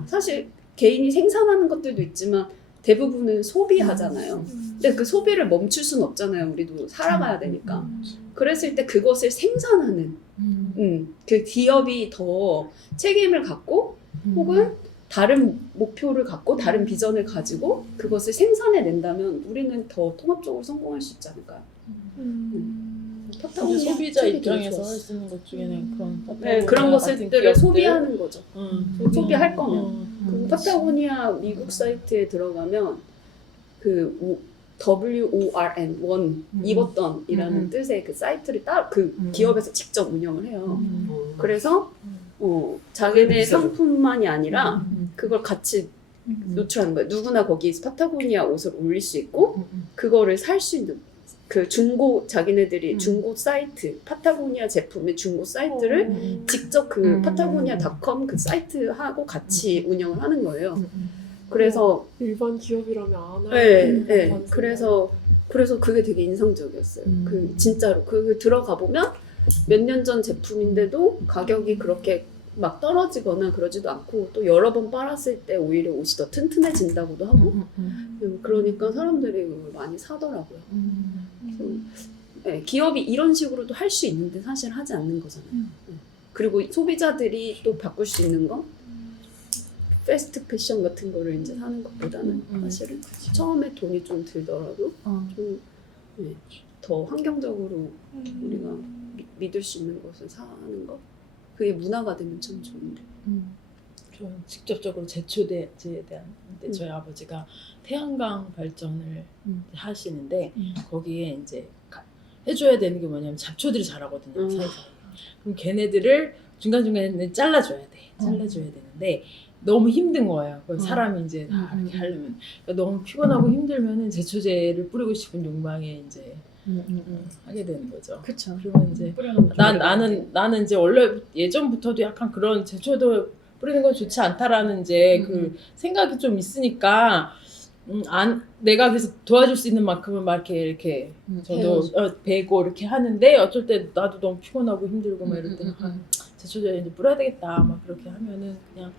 사실 개인이 생산하는 것들도 있지만 대부분은 소비하잖아요. 근데 그 소비를 멈출 수는 없잖아요. 우리도 살아가야 되니까. 그랬을 때 그것을 생산하는 그 기업이 더 책임을 갖고 혹은 다른 목표를 갖고 다른 비전을 가지고 그것을 생산해낸다면 우리는 더 통합적으로 성공할 수 있지 않을까요? 근데 소비자 입장에서 할 수 있는 것 중에는 그런 것들을 소비하는 거죠. 소비할 거 거면. 그리고 파타고니아 미국 사이트에 들어가면 그 WORN 원 입었던이라는 뜻의 그 사이트를 기업에서 직접 운영을 해요. 그래서 자기네 상품만이 아니라 그걸 같이 노출하는 거예요. 누구나 거기에 파타고니아 옷을 올릴 수 있고 그거를 살 수 있는 그 자기네들이 중고 사이트 파타고니아 제품의 중고 사이트를 직접 그 파타고니아닷컴 그 사이트하고 같이 운영을 하는 거예요. 그래서 일반 기업이라면 안 할. 네. 그래서 그게 되게 인상적이었어요. 그 진짜로 그 들어가 보면 몇 년 전 제품인데도 가격이 그렇게 막 떨어지거나 그러지도 않고 또 여러 번 빨았을 때 오히려 옷이 더 튼튼해진다고도 하고 그러니까 사람들이 그걸 많이 사더라고요. 네, 기업이 이런 식으로도 할 수 있는데 사실 하지 않는 거잖아요. 그리고 소비자들이 또 바꿀 수 있는 건 패스트 패션 같은 거를 이제 사는 것보다는 사실은 처음에 돈이 좀 들더라도 좀 더 환경적으로 우리가 믿을 수 있는 것을 사는 것 그게 문화가 되면 참 좋은데. 저는 직접적으로 제초제에 대한 근데 저희 아버지가 태양광 발전을 하시는데 거기에 이제 해줘야 되는 게 뭐냐면 잡초들이 자라거든요. 사이사이. 그럼 걔네들을 중간중간에 잘라줘야 되는데 너무 힘든 거예요. 사람이 이제 다 이렇게 하려면 그러니까 너무 피곤하고 힘들면은 제초제를 뿌리고 싶은 욕망에 이제 하게 되는 거죠. 그렇죠. 그러면 이제 나는 이제 원래 예전부터도 약간 그런 제초도 뿌리는 건 좋지 않다라는 이제 그 생각이 좀 있으니까 내가 그래서 도와줄 수 있는 만큼은 막 이렇게 저도 배고 이렇게 하는데 어쩔 때 나도 너무 피곤하고 힘들고 막 이럴 때 제초제 이제 뿌려야 되겠다 막 그렇게 하면은 그냥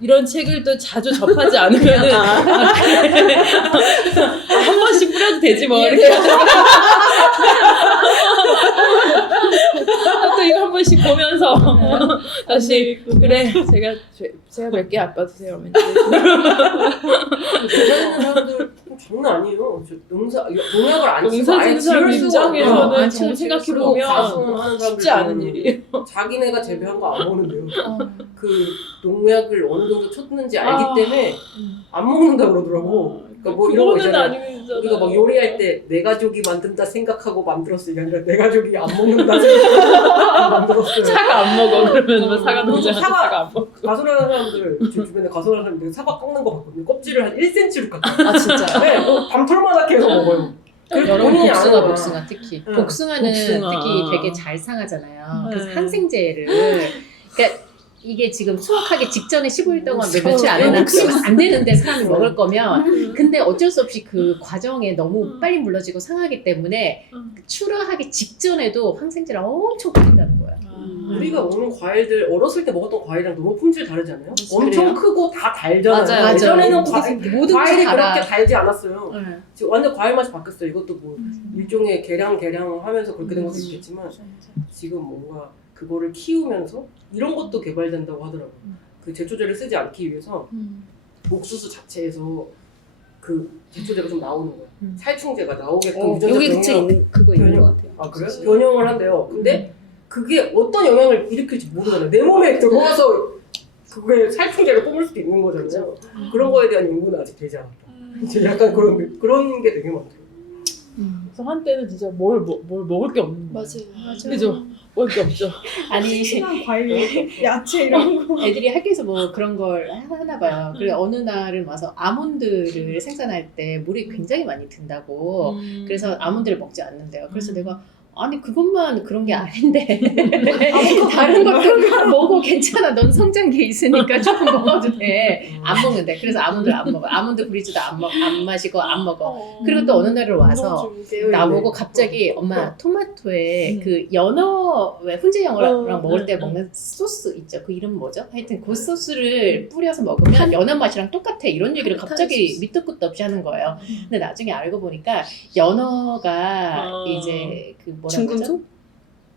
이런 책을 또 자주 접하지 않으면은 한 번씩 뿌려도 되지 뭐 이렇게 또 이거 한 번씩 보면서 다시 그래 제가 몇 개 아빠 드세요 대단한 사람들 장난 아니에요. 농약을 안 쓰고 농사 짓는 사람 입장에서는 지금 생각해보면 쉽지 않은 일이에요. 자기네가 재배한 거 안 먹는데요. 그 농약을 어느 정도 쳤는지 알기 때문에 안 먹는다 그러더라고. 그러니까 뭐 이런 거 있잖아. 우리가 막 요리할 때 내 가족이 만든다 생각하고 만들었어. 이게 아니라 내 가족이 안 먹는다 생각하고 만들었어요. 사과 안 먹어 그러면 뭐 사과 농장한테 사과 안 먹어. 가설하는 사람들 제 주변에 가설하는 사람들 사과 꺾는 거 봤거든요. 껍질을 한 1cm로 깎아. 아 진짜요? 네, 밤톨만하게 해서 먹어요. 여러분 본인이 안 먹어요. 복숭아 특히 응. 복숭아는 복숭아. 특히 되게 잘 상하잖아요. 그래서 네. 항생제를 그러니까 이게 지금 수확하기 직전에 15일 동안 며칠 안에는 크면 안 되는데 사람이 먹을 거면 근데 어쩔 수 없이 그 과정에 너무 빨리 물러지고 상하기 때문에 출하하기 직전에도 항생제를 엄청 뿌린다는 거야. 우리가 먹는 과일들 어렸을 때 먹었던 과일이랑 너무 품질 다르잖아요. 엄청 그래요? 크고 다 달잖아요. 맞아요. 예전에는 모든 과일이 달아. 그렇게 달지 않았어요. 네. 지금 완전 과일 맛이 바뀌었어요. 이것도 뭐 일종의 개량하면서 그렇게 된 것도 있겠지만 지금 뭔가 그거를 키우면서 이런 것도 개발된다고 하더라고요. 그 제초제를 쓰지 않기 위해서 옥수수 자체에서 그 제초제가 좀 나오는 거예요. 살충제가 나오게끔 유전자 여기 그책 변형. 있는 그거 있는 것 같아요. 아 그래요? 변형을 한대요. 근데 그게 어떤 영향을 일으킬지 모르잖아요. 내 몸에 들어와서 그게 살충제를 뿜을 수도 있는 거잖아요. 그런 거에 대한 연구는 아직 되지 않았다. 이제 약간 그런 게 되게 많더라고요. 그래서 한때는 진짜 뭘 먹을 게 없는 거예요. 맞아요. 그죠? 먹을 게 없죠. 아니 신한 과일, 야채 이런 거. 애들이 학교에서 뭐 그런 걸 하나 봐요. 그래 어느 날은 와서 아몬드를 생산할 때 물이 굉장히 많이 든다고. 그래서 아몬드를 먹지 않는데요. 그래서 내가 아니 그것만 그런 게 아닌데 다른 것도 먹어 괜찮아. 넌 성장기 있으니까 조금 먹어도 돼. 안 먹는데. 그래서 아몬드를 안 먹어. 아몬드 브리즈도 안 마시고 안 먹어. 그리고 또 어느 날을 와서 나보고 갑자기 엄마 토마토에 그 연어 왜 훈제 연어랑 먹을 때 먹는 소스 있죠. 그 이름 뭐죠? 하여튼 그 소스를 뿌려서 먹으면 연어 맛이랑 똑같아. 이런 얘기를 갑자기 밑도 끝도 없이 하는 거예요. 근데 나중에 알고 보니까 연어가 이제 그 뭐라 중금속?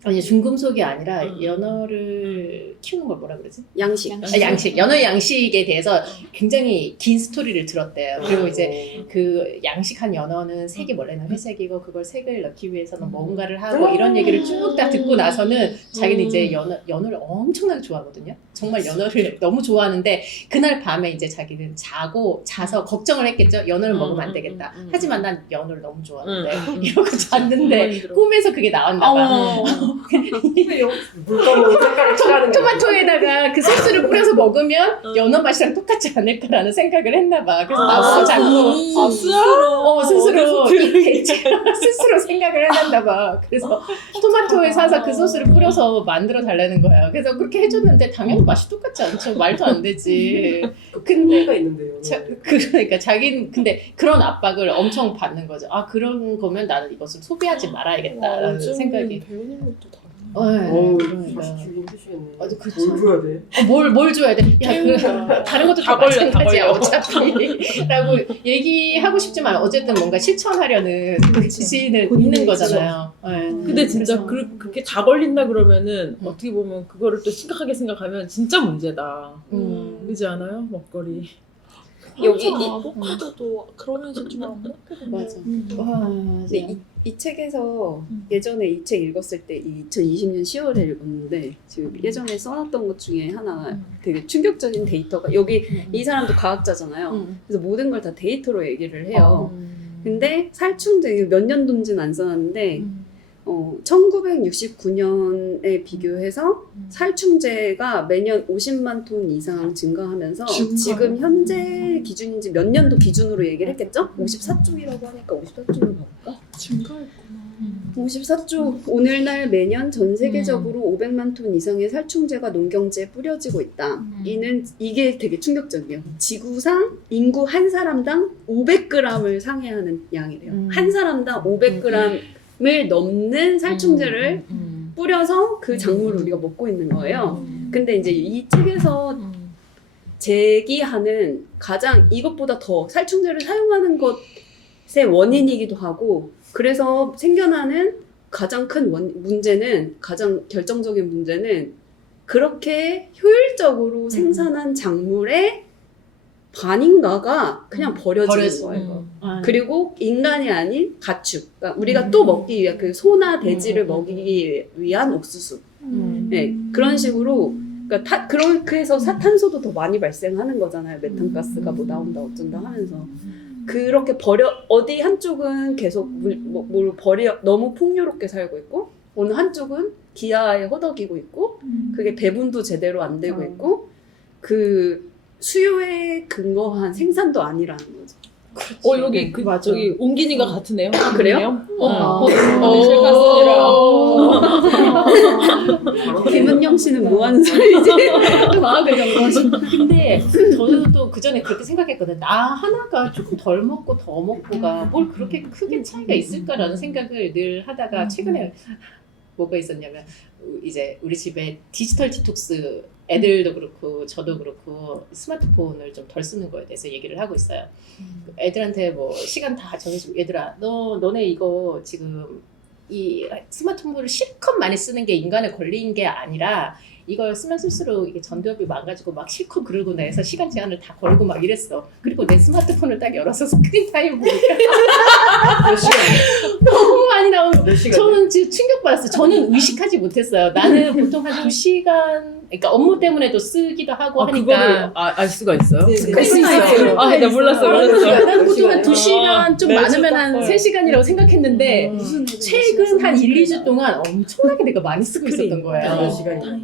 아니 중금속이 아니라 연어를 키우는 걸 뭐라 그러지? 양식. 양식. 연어 양식에 대해서 굉장히 긴 스토리를 들었대요. 그리고 이제 그 양식한 연어는 색이 원래는 회색이고 그걸 색을 넣기 위해서는 뭔가를 하고 이런 얘기를 쭉 다 듣고 나서는 자기는 이제 연어를 엄청나게 좋아하거든요. 정말 연어를 너무 좋아하는데 그날 밤에 이제 자기는 자서 걱정을 했겠죠. 연어를 먹으면 안 되겠다. 하지만 난 연어를 너무 좋아하는데 이러고 잤는데 꿈에서 그게 나왔나 봐. 물감으로 색깔을 칠하는 게 토마토에다가 그 소스를 뿌려서 먹으면 연어 맛이랑 똑같지 않을까라는 생각을 했나 봐. 그래서 나보고 자꾸 스스로 스스로 생각을 해놨나 봐. 그래서 토마토에 사서 그 소스를 뿌려서 만들어 달라는 거예요. 그래서 그렇게 해줬는데 당연히 맛이 똑같지 않죠. 말도 안 되지. 근데 가 있는데요. 그러니까 자기는 근데 그런 압박을 엄청 받는 거죠. 아 그런 거면 나는 이것을 소비하지 말아야겠다라는 생각이. 배우는 것도 다르네. 어우, 그러니까. 주기 힘드시겠네. 아주 그렇죠. 뭘 줘야 돼? 뭘 줘야 돼? 야, 그 다른 것도 다 걸려, 다 마찬가지야 걸려. 어차피 라고 얘기하고 싶지만 어쨌든 뭔가 실천하려는 그 지시는 있는 거잖아요. 네. 근데 진짜 그래서- 그렇게 다 걸린다 그러면은 어떻게 보면 그거를 또 심각하게 생각하면 진짜 문제다. 그렇지 않아요? 먹거리. 여기 아보카도도 그러면서 좀 안 먹게 되네. 맞아. 와, 근데 이 책에서 예전에 이 책 읽었을 때 2020년 10월에 읽었는데 지금 예전에 써놨던 것 중에 하나가 되게 충격적인 데이터가 여기 이 사람도 과학자잖아요. 그래서 모든 걸 다 데이터로 얘기를 해요. 근데 살충제 몇 년도인지는 안 써놨는데 1969년에 비교해서 살충제가 매년 50만 톤 이상 증가하면서 지금 현재 기준인지 몇 년도 기준으로 얘기를 했겠죠? 54쪽이라고 하니까 54쪽으로 가볼까? 증가했구나. 54쪽 오늘날 매년 전 세계적으로 500만 톤 이상의 살충제가 농경지에 뿌려지고 있다. 이게 되게 충격적이에요. 지구상 인구 한 사람당 500g을 상회하는 양이래요. 한 사람당 500g을 넘는 살충제를 뿌려서 그 작물을 우리가 먹고 있는 거예요. 근데 이제 이 책에서 제기하는 가장 이것보다 더 살충제를 사용하는 것의 원인이기도 하고 그래서 생겨나는 가장 큰 문제는 가장 결정적인 문제는 그렇게 효율적으로 생산한 작물의 반인가가 그냥 버려지는 거예요. 그리고 인간이 아닌 가축, 그러니까 우리가 또 먹기 위한 그 소나 돼지를 먹이기 위한 옥수수. 네, 그런 식으로 그러니까 그래서 탄소도 더 많이 발생하는 거잖아요. 메탄가스가 뭐 나온다 어쩐다 하면서 그렇게 어디 한쪽은 계속 뭘 너무 풍요롭게 살고 있고 어느 한쪽은 기아에 허덕이고 있고 그게 배분도 제대로 안 되고 있고 그 수요에 근거한 생산도 아니라는 거죠. 여기 저기 옹gin이가 같으네요. 그래요? 김은영 씨는 뭐 하는 소리지? 마음의 정도지. 근데 저도 그 전에 그렇게 생각했거든. 나 하나가 조금 덜 먹고 더 먹고가 뭘 그렇게 크게 차이가 있을까라는 생각을 늘 하다가 최근에 뭐가 있었냐면 이제 우리 집에 디지털 디톡스 애들도 그렇고 저도 그렇고 스마트폰을 좀 덜 쓰는 거에 대해서 얘기를 하고 있어요. 애들한테 뭐 시간 다 정해주고 얘들아 너네 이거 지금 이 스마트폰을 실컷 많이 쓰는 게 인간의 권리인 게 아니라 이걸 쓰면 쓸수록 이게 전두엽이 망가지고 막 실컷 그러고 나서 시간 제한을 다 걸고 막 이랬어. 그리고 내 스마트폰을 딱 열어서 스크린 타임 보니까 몇 시간? 너무 많이 나오고 몇 시간? 저는 지금 충격받았어요. 저는 의식하지 못했어요. 나는 보통 한 2시간 그러니까 업무 때문에도 쓰기도 하고 아, 그거를 하니까 알 수가 있어요? 네, 할 수 있어요. 아, 나 몰랐어. 난 보통 한 몇 2시간 좀 매주 많으면 한 딱 3시간이라고 생각했는데 무슨 최근 한 1, 2주 동안 엄청나게 내가 많이 쓰고 있었던 몇 거예요. 시간이야?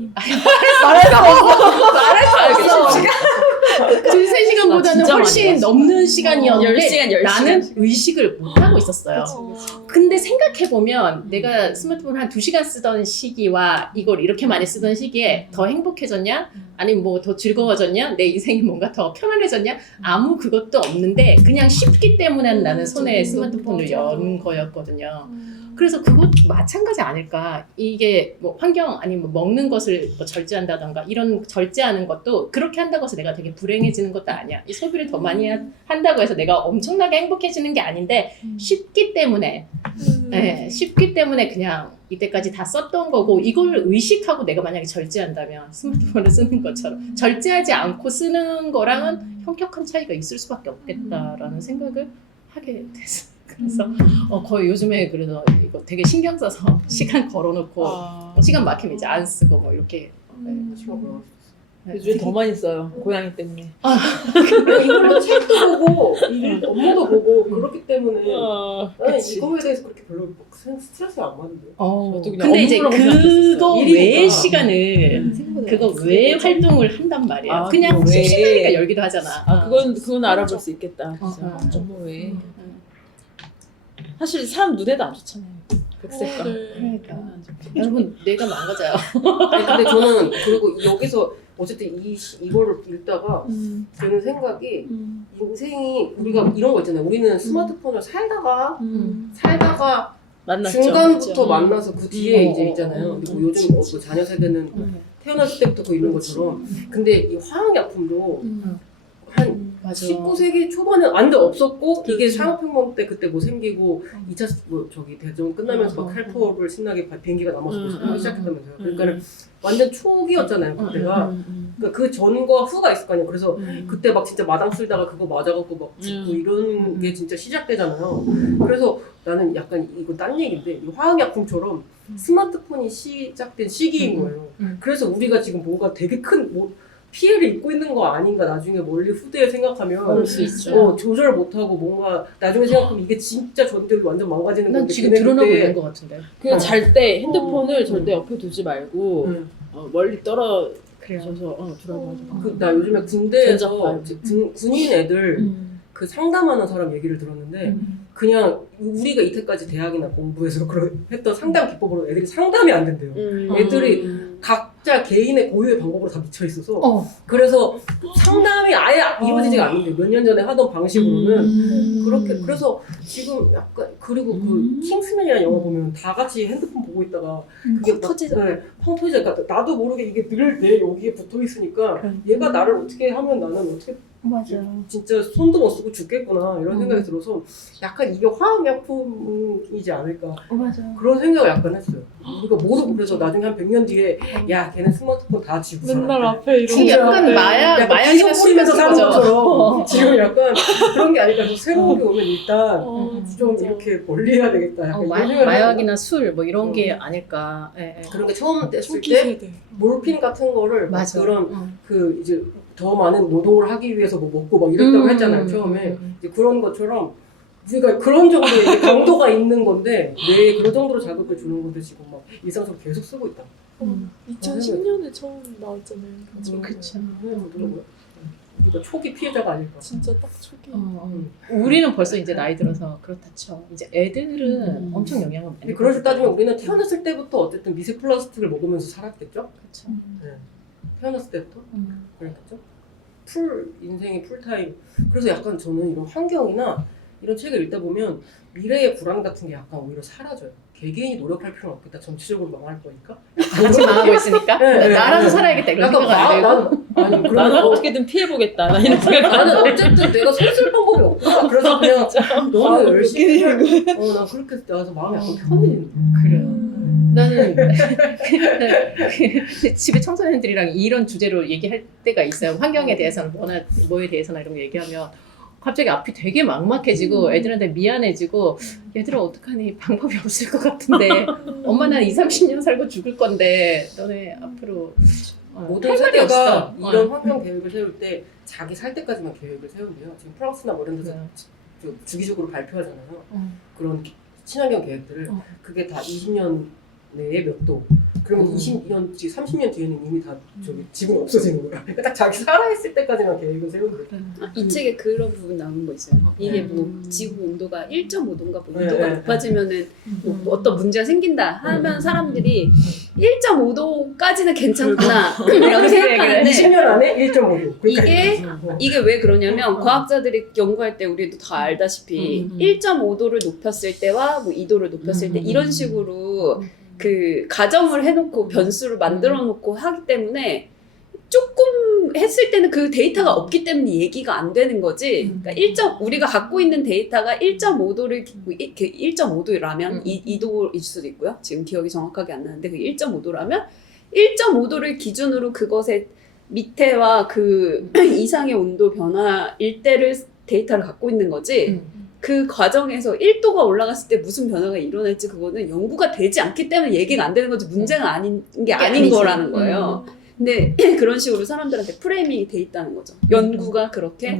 지금 3시간보다는 진짜 훨씬 많이 넘는 시간이었는데 10시간. 나는 의식을 못하고 있었어요. 어. 근데 생각해보면 내가 스마트폰 한 2시간 쓰던 시기와 이걸 이렇게 많이 쓰던 시기에 더 행복해졌냐? 아니면 뭐 더 즐거워졌냐? 내 인생이 뭔가 더 편안해졌냐? 아무 그것도 없는데 그냥 쉽기 때문에 나는 손에 스마트폰을 연 거였거든요. 그래서 그것도 마찬가지 아닐까. 이게 뭐 환경 아니면 뭐 먹는 것을 뭐 절제한다던가 이런 절제하는 것도 그렇게 한다고 해서 내가 되게 불행해지는 것도 아니야. 이 소비를 더 많이 한다고 해서 내가 엄청나게 행복해지는 게 아닌데 쉽기 때문에 네, 쉽기 때문에 그냥 이때까지 다 썼던 거고 이걸 의식하고 내가 만약에 절제한다면 스마트폰을 쓰는 것처럼 절제하지 않고 쓰는 거랑은 현격한 차이가 있을 수밖에 없겠다라는 생각을 하게 됐어요. 그래서 거의 요즘에 그래서 이거 되게 신경 써서 시간 걸어놓고 시간 막히면 이제 안 쓰고 뭐 이렇게 시간 걸어. 요즘에 더 많이 써요. 고양이 때문에. 이걸로 책도 보고 업무도 보고 그렇기 때문에 나는 그치. 이거에 대해서 그렇게 별로 스트레스 안 받는데. 저도 그냥 근데 이제 업무라고 그거 생각했었어요. 외의 일이니까. 시간을 생각보다 그거 많이 외의 쓰겠죠. 활동을 한단 말이에요. 아, 그냥 그거 외에. 심심하니까 열기도 하잖아. 아, 그건 알아볼 수 있겠다. 진짜. 어. 업무 외에. 사실 사람 눈에도 안 좋잖아요. 백색감. 그러니까 여러분 뇌가 망가져요. 아니 근데 저는 그리고 여기서 어쨌든 이거를 읽다가 드는 생각이 인생이 우리가 이런 거 있잖아요. 우리는 스마트폰을 살다가 만났죠. 중간부터 그렇죠. 만나서 그 뒤에 어, 이제 어, 있잖아요. 어, 그리고 요즘 그 자녀 세대는 태어났을 때부터 그 있는 것처럼. 근데 이 화학약품도 한 맞아. 19세기 초반에 완전 없었고 이게 산업혁명 때 그때 뭐 생기고 2차 뭐 저기 대전 끝나면서 막 칼포를 신나게 비행기가 남아서 뭐 시작했다면서요. 그러니까는 완전 초기였잖아요 그때가. 그러니까 그 전과 후가 있을 거 아니에요. 그래서 그때 막 진짜 마당 쓸다가 그거 맞아갖고 막 죽고 이런 게 진짜 시작되잖아요. 그래서 나는 약간 이거 딴 얘기인데 이 화학약품처럼 스마트폰이 시작된 시기인 거예요. 그래서 우리가 지금 뭔가 되게 큰 뭐 피해를 입고 있는 거 아닌가 나중에 멀리 후대에 생각하면 그럴 수 있죠. 조절 못하고 뭔가 나중에 생각하면 이게 진짜 전대로 완전 망가지는 난 건데 지금 걔네 드러나고 그때 있는 것 같은데. 그냥 잘 때 핸드폰을 절대 옆에 두지 말고 응. 멀리 떨어져서 그래요. 들어가지고. 나 요즘에 군대에서 전자파요. 군인 애들 그 상담하는 사람 얘기를 들었는데 그냥 우리가 이때까지 대학이나 공부해서 했던 상담 기법으로 애들이 상담이 안 된대요. 애들이 각자 개인의 고유의 방법으로 다 미쳐 있어서 그래서 상담이 아예 이루어지지가 않는데 몇 년 전에 하던 방식으로는 그렇게 그래서 지금 약간 그리고 그 킹스맨이라는 영화 보면 다 같이 핸드폰 보고 있다가 그게 막 터지잖아. 네, 펑 터지니까 나도 모르게 이게 늘 내 여기에 붙어 있으니까 얘가 나를 어떻게 하면 나는 어떻게 맞아. 진짜 손도 못 쓰고 죽겠구나 이런 생각이 들어서 약간 이게 화학약품이지 않을까 맞아. 그런 생각을 약간 했어요. 우리가 모르고 그래서 나중에 한 100년 뒤에 야 걔는 스마트폰 다 지고 맨날 살았대. 앞에 이런 이게 약간 마약이나 약간 뿌리면서 사는 거죠. 것처럼 지금 약간 그런 게 아닐까. 새로운 게 오면 일단 좀 진짜. 이렇게 멀리 해야 되겠다. 약간 이런 생각을 마약이나 술 뭐 이런 게 아닐까. 예, 예. 그런 게 처음 됐을 초기 때 세대. 몰핀 같은 거를 막 맞아. 그런 그 이제 더 많은 노동을 하기 위해서 뭐 먹고 막 이랬다고 했잖아요 처음에. 이제 그런 것처럼 우리가 그런 정도의 이제 강도가 있는 건데 뇌에 그런 정도로 자극을 주는 건데 지금 막 일상적으로 계속 쓰고 있다. 2010년에 처음 나왔잖아요. 그쵸. 그러더라고요. 우리가 초기 피해자가 아닐까. 진짜 딱 초기. 우리는 벌써 이제 나이 들어서 그렇다 쳐. 이제 애들은 엄청 영향을 많이 근데 그럴 때 따지면 우리는 태어났을 때부터 어쨌든 미세 플라스틱을 먹으면서 살았겠죠? 그렇죠. 네. 태어났을 때부터 그랬겠죠? 인생이 풀타임. 그래서 약간 저는 이런 환경이나 이런 책을 읽다 보면 미래의 불안 같은 게 약간 오히려 사라져요. 개개인이 노력할 필요는 없겠다. 전체적으로 망할 거니까. 같이 망하고 있으니까 네, 네, 나라도 네. 살아야겠다 이런 약간 생각 안 해요. 아니 나는 그러면 어떻게든 피해보겠다. 나 이런 생각. 나는 어쨌든 내가 손쓸 방법이 없구나. 그래서 그냥 너무 열심히 난 그렇게 나와서 마음이 약간 편해지는 거야. 그래요. 나는 그 집에 청소년들이랑 이런 주제로 얘기할 때가 있어요. 환경에 대해서는 뭐에 대해서나 이런 거 얘기하면 갑자기 앞이 되게 막막해지고 애들한테 미안해지고 얘들아 어떡하니 방법이 없을 것 같은데 엄마 난 20-30년 살고 죽을 건데 너네 앞으로 모든 할 말이 세대가 없어. 이런 환경 계획을 세울 때 자기 살 때까지만 계획을 세운대요. 지금 프랑스나 뭐 이런 데서 주기적으로 발표하잖아요. 그런 친환경 계획들을 그게 다 20년 내에 몇 도. 그러면 20년 뒤, 30년 뒤에는 이미 다 저기 지구가 없어지는 거야. 그러니까 딱 자기 살아있을 때까지만 계획을 세우는 거야. 이 책에 그런 부분 나온 거 있어요. 이게 뭐 지구 온도가 1.5도인가 뭐 네, 온도가 네. 높아지면은 뭐 어떤 문제가 생긴다 하면 사람들이 1.5도까지는 괜찮구나 라고 생각하는데 20년 안에 1.5도. 이게 이게 왜 그러냐면 과학자들이 연구할 때 우리도 다 알다시피 1.5도를 높였을 때와 뭐 2도를 높였을 때 이런 식으로 그 가정을 해놓고 변수를 만들어 놓고 하기 때문에 조금 했을 때는 그 데이터가 없기 때문에 얘기가 안 되는 거지. 그러니까 우리가 갖고 있는 데이터가 1.5도를 1.5도라면 2도일 수도 있고요. 지금 기억이 정확하게 안 나는데 그 1.5도라면 1.5도를 기준으로 그것의 밑에와 그 이상의 온도 변화일 때를 데이터를 갖고 있는 거지. 그 과정에서 1도가 올라갔을 때 무슨 변화가 일어날지 그거는 연구가 되지 않기 때문에 얘기가 안 되는 거지 문제가 아닌 게 아닌 아니지. 거라는 거예요. 근데 그런 식으로 사람들한테 프레이밍이 돼 있다는 거죠. 연구가 그렇게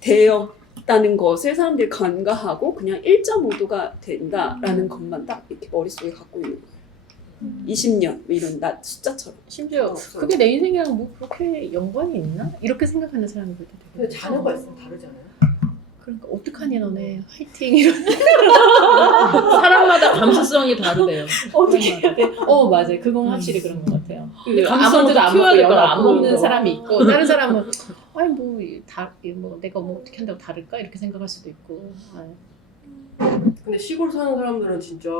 되었다는 것을 사람들이 간과하고 그냥 1.5도가 된다라는 것만 딱 이렇게 머릿속에 갖고 있는 거예요. 20년 이런 숫자처럼. 심지어 그게 내 인생이랑 뭐 그렇게 연관이 있나? 이렇게 생각하는 사람들도 되게 근데 자녀가 있으면 다르지 않아요? 그러니까 어떡하니 너네 화이팅 이런 사람마다 감수성이 다르대요. 어떻게 해야 돼? 맞아요. 그건 확실히 그런 것 같아요. 근데 그 감수성도 아몬드도 안 키워야 먹고 될것 연어 안 같고. 먹는 사람이 있고 다른 사람은 아니 뭐 내가 뭐 어떻게 한다고 다를까 이렇게 생각할 수도 있고. 근데 시골 사는 사람들은 진짜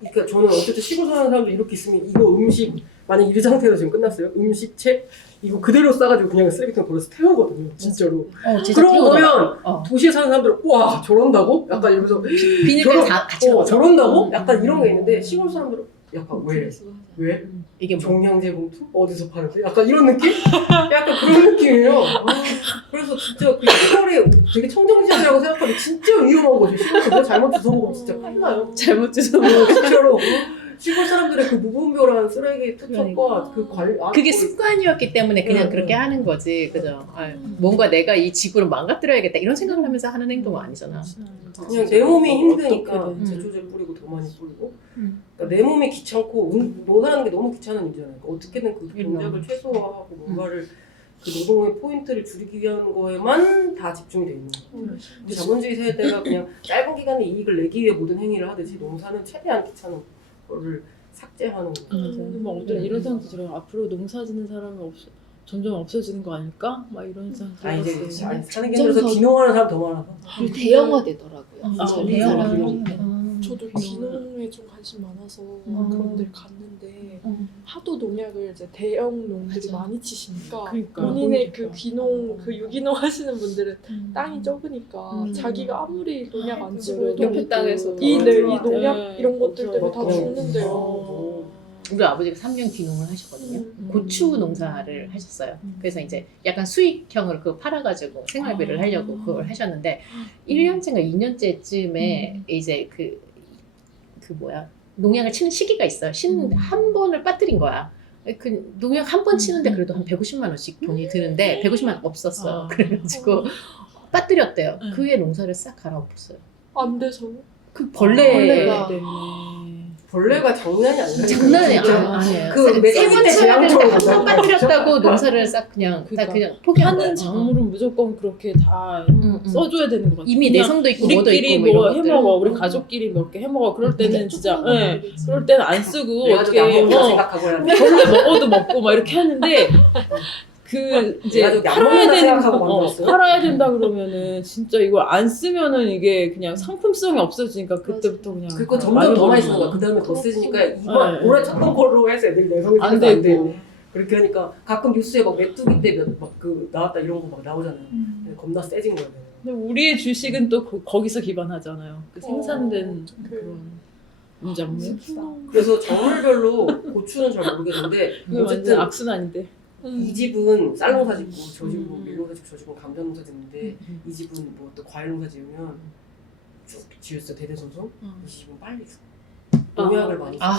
그러니까 저는 어쨌든 시골 사는 사람들 이렇게 있으면 이거 음식 만약 이 상태로 지금 끝났어요. 음식책 이거 그대로 싸가지고 그냥 쓰레기통 버려서 태우거든요. 진짜로. 진짜 그러고 태우더라. 보면 도시에 사는 사람들은 와 저런다고? 약간 이러면서 비닐까지 다 같이 먹어. 저런다고? 약간 이런 게 있는데 시골 사람들은 약간 왜? 왜? 이게 뭐 종량제 봉투? 어디서 파는데? 약간 이런 느낌? 약간 그런 느낌이에요. 그래서 진짜 그 시골이 되게 청정지역이라고 생각하면 진짜 위험한 거죠. 시골에서 뭐 잘못 주워 먹으면 진짜 큰일 나요. 잘못 주워 진짜로. 시골 사람들의 그 무분별한 쓰레기 투척과 그 관리 그게 습관이었기 때문에 그냥 그렇게 하는 거지, 그죠? 뭔가 내가 이 지구를 망가뜨려야겠다 이런 생각을 하면서 하는 행동은 아니잖아. 그냥 내 몸이 힘드니까 어떻게든. 제초제 뿌리고 더 많이 뿌리고 그러니까 내 몸이 귀찮고 노사하는 게 너무 귀찮은 일이잖아요. 그러니까 어떻게든 그 동작을 최소화하고 뭔가를 그 노동의 포인트를 줄이기 위한 거에만 다 집중이 돼 있는 거예요. 근데 자본주의 세대가 그냥 짧은 기간에 이익을 내기 위해 모든 행위를 하듯이 농사는 최대한 귀찮은 거를 삭제하는 거죠. 근데 막 어떤 이런 생각도 들어요. 앞으로 농사 짓는 사람이 점점 없어지는 거 아닐까? 막 이런 생각 아 이제 들었어요. 사는 게 힘들어서 귀농하는 사람 더 많아서. 그리고 대형화되더라고요. 대형화. 저도 귀농에 좀 관심 많아서 그런 데를 갔는데 하도 농약을 이제 대형 농들이 많이 치시니까 그러니까. 본인의 그 보니까. 귀농 그 유기농 하시는 분들은 땅이 적으니까 자기가 아무리 농약 안 치고 옆에 땅에서 이 농약 네. 이런 것들 때문에 다 그냥 죽는데요. 우리 아버지가 3년 귀농을 하셨거든요. 고추 농사를 하셨어요. 그래서 이제 약간 수익형으로 그거 팔아가지고 생활비를 하려고 그걸 하셨는데 1년째인가 2년째쯤에 이제 그 농약을 치는 시기가 있어요. 한 번을 빠뜨린 거야. 그 농약 한 번 치는데 그래도 한 150만 원씩 돈이 드는데 150만 원 없었어요. 그래가지고 빠뜨렸대요. 그 후에 농사를 싹 갈아엎었어요. 안 돼서요? 그 벌레가 벌레가 장난이 아니라 장난이 진짜. 아니에요. 그 세번 메시지 쳐야 되는데 재앙처럼 한번 빠뜨렸다고 농사를 싹 그냥 그러니까 그냥 포기한 하는 거예요. 작물은 무조건 그렇게 다 써줘야 되는 것 같아요. 이미 그냥 내성도 있고 뭐도 우리끼리 있고 뭐 이런 것들. 해먹어. 우리 가족끼리 몇 개 해먹어. 그럴 때는 진짜 그럴 때는 안 쓰고 내가 저기 안 어떻게 먹는다 생각하고 해야 돼. 벌레 먹어도 먹고 막 이렇게 하는데 그 이제 가족이 안 팔아야 먹는다 되는 생각하고 거 만들었어요? 팔아야 된다 그러면은 진짜 이걸 안 쓰면은 이게 그냥 상품성이 없어지니까 그때부터 그냥 그거 많이 점점 더 많이 먹는 쓰는 거야. 그 다음에 더 세지니까 네. 이번 올해 쳤던 걸로 해서 애들이 내성이 안 생겨서 안 되고. 돼. 그렇게 하니까 가끔 뉴스에 막 메뚜기 때 막 그 나왔다 이런 거 막 나오잖아요. 겁나 세진 거예요. 근데 우리의 주식은 또 거기서 기반하잖아요. 그 생산된 그런 문작물. 그래서 작물별로 고추는 잘 모르겠는데 그게 완전 어쨌든 악순환인데. 이 집은 쌀농사 짓고 저 집은 뭐 음. 밀농사 짓고 저 집은 감자농사 짓는데 이 집은 뭐 또 과일농사 지으면 쭉 지었어 대대손손. 이 집은 빨리 써. 농약을 많이 써. 아,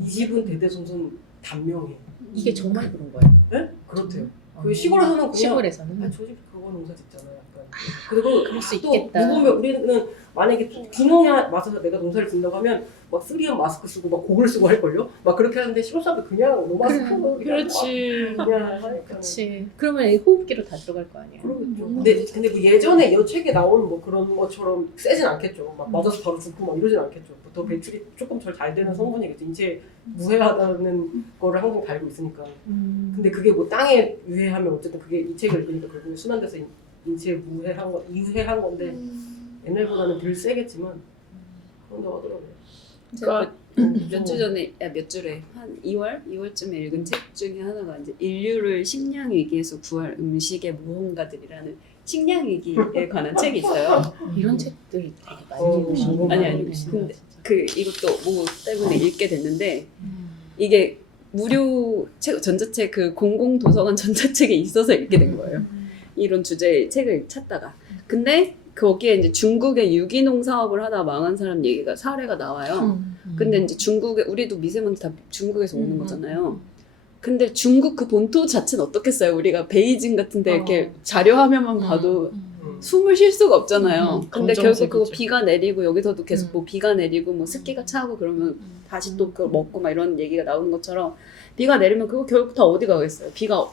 이 집은 대대손손 단명해. 이게 정말 그런 거예요. 네? 그렇대요. 그 시골에서는 그냥 시골에서는 아, 저 집 그거 농사 짓잖아요. 약간. 그리고 그럴 수 또 있겠다. 누구면 우리는 만약에 비농약 맞아서 내가 농사를 짓는다고 하면 막 3M 마스크 쓰고 막 고글 쓰고 할걸요? 막 그렇게 하는데 시골 사람들 그냥 노마스크로 그렇지. 그냥 하니까. 그렇지. 그러면 이 호흡기로 다 들어갈 거 아니에요. 그러겠죠. 근데 뭐 예전에 여책에 나온 뭐 그런 것처럼 세진 않겠죠. 막 맞아서 바로 죽고 막 이러진 않겠죠. 더 배출이 조금 잘 되는 성분이겠죠. 인체에 무해하다는 거를 항상 달고 있으니까. 근데 그게 뭐 땅에 유해하면 어쨌든 그게 이 책을 읽으니까 결국에 순환돼서 인체에 유해한 건데 옛날보다는 덜 세겠지만 그런다고 하더라고요. 그러니까 몇 주 전에 몇 주래 한 2월쯤에 읽은 책 중에 하나가 이제 인류를 식량 위기에서 구할 음식의 모험가들이라는 식량 위기에 관한 책이 있어요. 이런 책들 되게 많이 읽으시는 아니, 근데 그 이것도 뭐 때문에 읽게 됐는데 이게 무료 책 전자책 그 공공 도서관 전자책에 있어서 읽게 된 거예요. 이런 주제의 책을 찾다가 근데 거기에 이제 중국의 유기농 사업을 하다 망한 사람 얘기가 사례가 나와요. 근데 이제 중국에 우리도 미세먼지 다 중국에서 오는 거잖아요. 근데 중국 그 본토 자체는 어떻겠어요? 우리가 베이징 같은데 이렇게 자료 화면만 봐도 숨을 쉴 수가 없잖아요. 근데 결국 그거 비가 내리고 여기서도 계속 뭐 비가 내리고 뭐 습기가 차고 그러면 다시 또 그걸 먹고 막 이런 얘기가 나오는 것처럼 비가 내리면 그거 결국 다 어디 가겠어요? 비가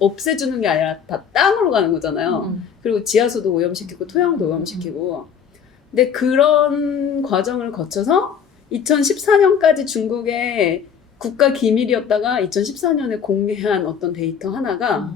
없애주는 게 아니라 다 땅으로 가는 거잖아요. 그리고 지하수도 오염시키고 토양도 오염시키고. 근데 그런 과정을 거쳐서 2014년까지 중국의 국가 기밀이었다가 2014년에 공개한 어떤 데이터 하나가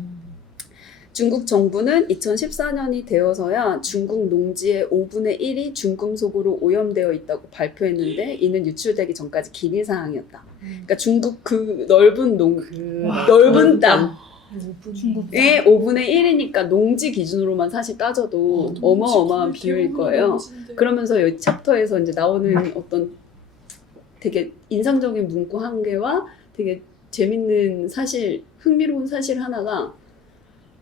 중국 정부는 2014년이 되어서야 중국 농지의 5분의 1이 중금속으로 오염되어 있다고 발표했는데 이는 유출되기 전까지 기밀 사항이었다. 그러니까 중국 그 넓은 넓은 땅의 5분의 1이니까 농지 기준으로만 사실 따져도 어마어마한 비율일 거예요. 그러면서 이 챕터에서 이제 나오는 어떤 되게 인상적인 문구 한 개와 되게 재밌는 사실, 흥미로운 사실 하나가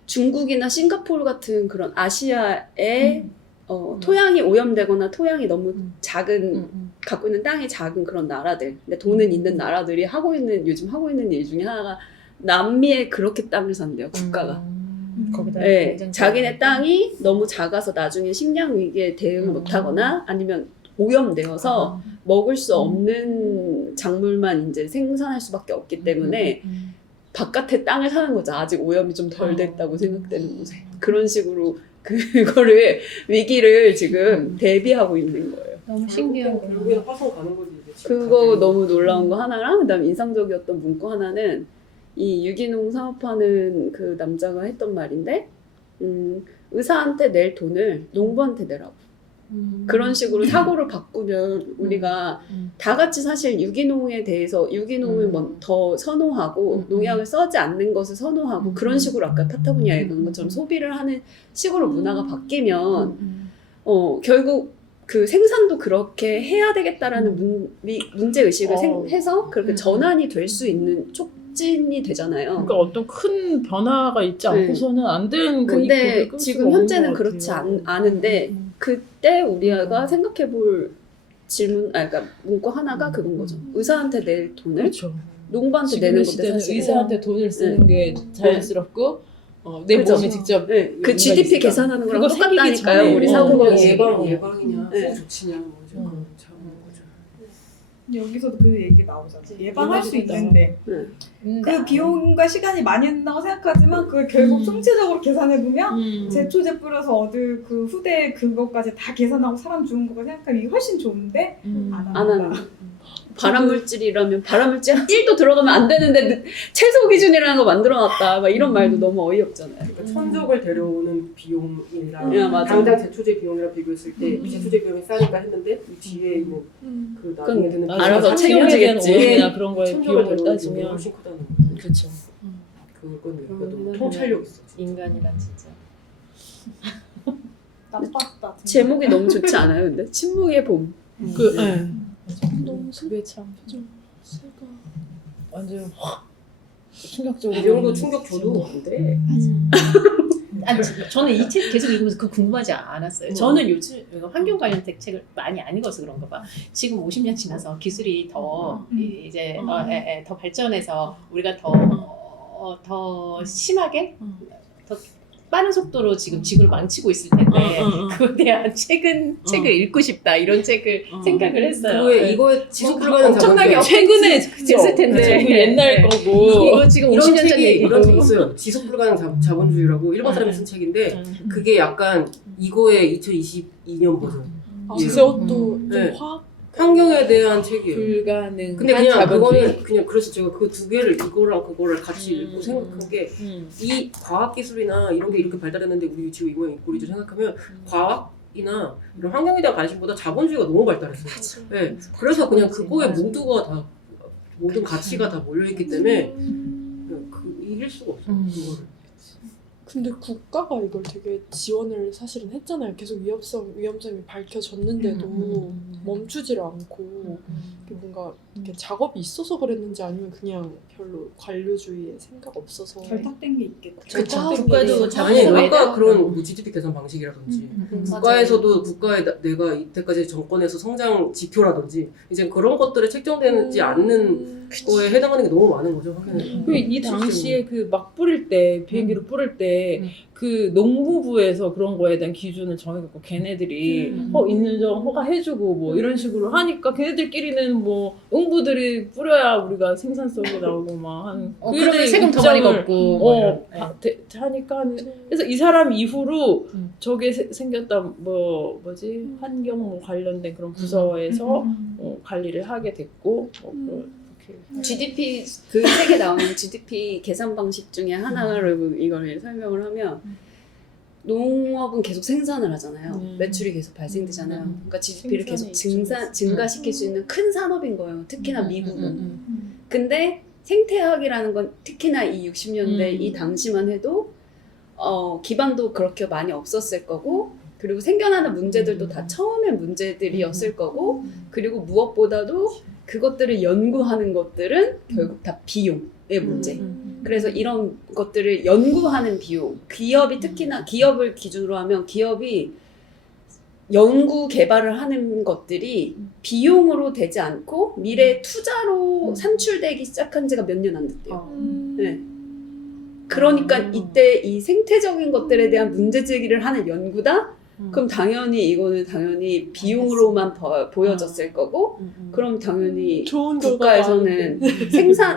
중국이나 싱가포르 같은 그런 아시아의 토양이 오염되거나 토양이 너무 작은 갖고 있는 땅이 작은 그런 나라들, 근데 돈은 있는 나라들이 요즘 하고 있는 일 중에 하나가 남미에 그렇게 땅을 산대요, 국가가. 거기다 네, 자기네 땅이 너무 작아서 나중에 식량 위기에 대응을 못하거나 아니면 오염되어서 먹을 수 없는 작물만 이제 생산할 수밖에 없기 때문에 바깥에 땅을 사는 거죠. 아직 오염이 좀 덜 됐다고 생각되는 곳에. 그런 식으로 그거를 위기를 지금 대비하고 있는 거예요. 너무 신기한 거. 결국에는 화성 가는 거지. 이제 그거 너무 놀라운 거 하나랑 그다음에 인상적이었던 문구 하나는 이 유기농 사업하는 그 남자가 했던 말인데 의사한테 낼 돈을 농부한테 내라고. 그런 식으로 사고를 바꾸면 우리가 다 같이 사실 유기농에 대해서 유기농을 더 선호하고 농약을 써지 않는 것을 선호하고 그런 식으로 아까 파타고니아 얘기한 것처럼 소비를 하는 식으로 문화가 바뀌면 결국 그 생산도 그렇게 해야 되겠다라는 문제 의식을 해서 그렇게 전환이 될 수 있는 촉진이 되잖아요. 그러니까 어떤 큰 변화가 있지 않고서는 안 되는 거. 근데 지금 현재는 그렇지 않은데 그때 우리가 생각해볼 그러니까 문구 하나가 그건 거죠. 의사한테 낼 돈을 그렇죠. 농부한테 내는 지금 건데 시대는 사실 의사한테 돈을 쓰는 게 자연스럽고 내 그렇죠. 몸에 직접 그 GDP 계산하는 거랑 그거 생기기 똑같다니까요. 전에 우리 사고가 예방이냐, 네. 조치냐, 뭐죠. 참 거죠. 여기서도 그 얘기 나오잖아. 예방할 수 예방하겠다. 있는데 그 비용과 시간이 많이 든다고 생각하지만 그걸 결국 총체적으로 계산해 보면 제초제 뿌려서 얻을 그 후대 그것까지 다 계산하고 사람 죽은 거가 생각하면 이게 훨씬 좋은데 안 안 한다. 하는 발암물질이라면 발암물질 1도 들어가면 안 되는데 최소 기준이라는 거 만들어놨다. 막 이런 말도 너무 어이없잖아요. 그러니까 천적을 데려오는 비용이랑 야, 맞아. 당장 제초제 비용이랑 비교했을 때 제초제 비용이 싸니까 했는데 이 뒤에 있는 그 나중에 드는 그건 알아서 환경에 대한 책임지겠지. 오해나 그런 거에 천적을 비용을 데려오는 비용이 따지면 훨씬 크다는 거. 그렇죠. 그건 얘기가 너무 통찰력 있어. 인간이란 진짜. 나빴다. 제목이 너무 좋지 않아요? 근데 침묵의 봄. 그 너무 그게 참 좀 슬퍼. 완전 충격적으로. 이 정도 충격 줘도 안 돼. 아니, 저는 이 책 계속 읽으면서 그거 궁금하지 않았어요. 저는 요즘 환경 관련 책을 많이 안 읽어서 그런가 봐. 지금 50년 지나서 기술이 더 이제 더 발전해서 우리가 더 심하게 더 빠른 속도로 지금 지구를 망치고 있을 텐데 그거에 대한 책을 읽고 싶다 이런 책을 생각을 했어요. 그거에 이거에 지속 불가능 엄청나게 자본주의. 최근에 있을 텐데. 그 옛날 거고 이거 지금 이런 50년 전 책이 얘기. 이런 책 있어요. 지속 불가능 자본주의라고 일본 사람이 쓴 책인데 그게 약간 이거의 2022년 버전. 아, 예. 그것도 좀 네. 화학 환경에 대한 책이에요. 불가능. 근데 그냥 그거는 그냥 그래서 제가 그 두 개를 이거랑 그거를 같이 읽고 생각한 게 이 과학 기술이나 이런 게 이렇게 발달했는데 우리 지금 이거에 있고리죠 생각하면 과학이나 이런 환경에 대한 관심보다 자본주의가 너무 발달했어요. 네. 그래서 그냥 그거에 모두가 다 모든 가치가 다 몰려있기 때문에 이길 수가 없어요. 그거를. 근데 국가가 이걸 되게 지원을 사실은 했잖아요. 계속 위험성이 밝혀졌는데도 멈추지를 않고 이게 뭔가 이렇게 작업이 있어서 그랬는지 아니면 그냥 별로 관료주의에 생각 없어서 결탁된 게 있겠죠. 그쵸. 그쵸. 국가도 아니 자본주의에 아까 그런 뭐 GDP 계산 방식이라든지 국가에서도 국가에 내가 이때까지 정권에서 성장 지표라든지 이제 그런 것들에 책정되지 않는 거에 해당하는 게 너무 많은 거죠. 확연히. 이 당시에 그 막 뿌릴 때 비행기로 뿌릴 때 그 농무부에서 그런 거에 대한 기준을 정해갖고 걔네들이 인정 허가해주고 뭐 이런 식으로 하니까 걔네들끼리는 뭐 응부들이 뿌려야 우리가 생산성이 나오고 막 하는 그들이 세금 더 많이 걷고 하니까 그래서 이 사람 이후로 저게 생겼다 뭐지 환경 뭐 관련된 그런 부서에서 관리를 하게 됐고 GDP 그 책에 나오는 GDP 계산 방식 중에 하나를 이걸 설명을 하면 농업은 계속 생산을 하잖아요. 매출이 계속 발생되잖아요. 그러니까 GDP를 계속 증가시킬 수 있는 큰 산업인 거예요. 특히나 미국은. 근데 생태학이라는 건 특히나 이 60년대 이 당시만 해도 기반도 그렇게 많이 없었을 거고 그리고 생겨나는 문제들도 다 처음의 문제들이었을 거고 그리고 무엇보다도 그것들을 연구하는 것들은 결국 다 비용의 문제. 그래서 이런 것들을 연구하는 비용, 기업이 특히나 기업을 기준으로 하면 기업이 연구 개발을 하는 것들이 비용으로 되지 않고 미래 투자로 산출되기 시작한 지가 몇 년 안 됐대요. 네. 그러니까 이때 이 생태적인 것들에 대한 문제 제기를 하는 연구다? 그럼 당연히 이거는 당연히 비용으로만 보여졌을 거고 그럼 당연히 좋은 국가에서는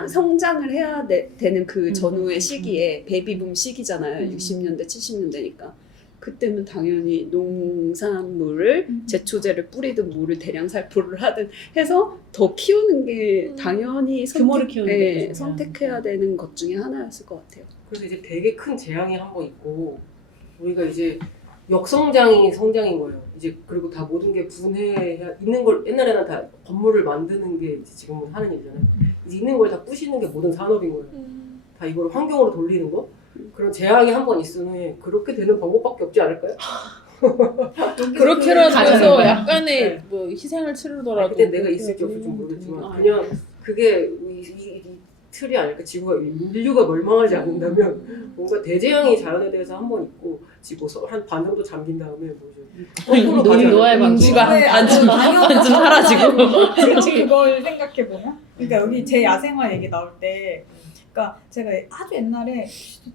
성장을 해야 되는 그 전후의 시기에 베이비붐 시기잖아요. 60년대 70년대니까 그때는 당연히 농산물을 제초제를 뿌리든 뭐를 대량 살포를 하든 해서 더 키우는 게 당연히 규모를 키우는 게 선택해야 되는 것 중에 하나였을 것 같아요. 그래서 이제 되게 큰 재앙이 한 번 있고 우리가 이제 역성장이 성장인 거예요. 이제 그리고 다 모든 게 분해해야 있는 걸 옛날에는 다 건물을 만드는 게 이제 지금은 하는 일이잖아요. 이제 있는 걸 다 부시는 게 모든 산업인 거예요. 다 이걸 환경으로 돌리는 거. 그런 재앙이 한 번 있으니 그렇게 되는 방법밖에 없지 않을까요? 그렇게라도 해서 거야. 약간의 뭐 희생을 치르더라도 그때 내가 있을지 없을지 모르겠지만 그냥 그게 이 틀이 아닐까. 지구가 인류가 멸망하지 않는다면 뭔가 대재앙이 자연에 대해서 한 번 있고 지금 한 반 정도 잠긴 다음에 뭐죠? 노아의 방주가 반쯤 사라지고 그걸 생각해 보면, 그러니까 여기 제 야생화 얘기 나올 때, 그러니까 제가 아주 옛날에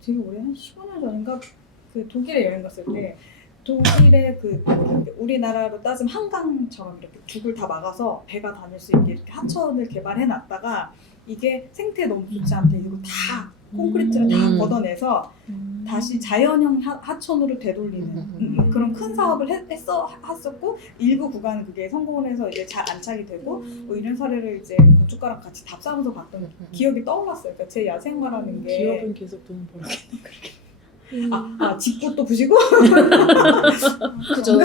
되게 오래 한 15년 전인가 그 독일에 여행 갔을 때 독일의 그 우리나라로 따지면 한강처럼 이렇게 죽을 다 막아서 배가 다닐 수 있게 이렇게 하천을 개발해 놨다가 이게 생태에 너무 좋지 않대. 이거 다 콘크리트를 다 걷어내서 다시 자연형 하천으로 되돌리는 그런 큰 사업을 했었고 일부 구간은 그게 성공을 해서 이제 잘 안착이 되고 뭐 이런 사례를 이제 건축가랑 같이 답사하면서 봤던 기억이 떠올랐어요. 그러니까 제 야생화라는 게 기업은 계속 돈 벌게. 집도 또 부시고 그죠.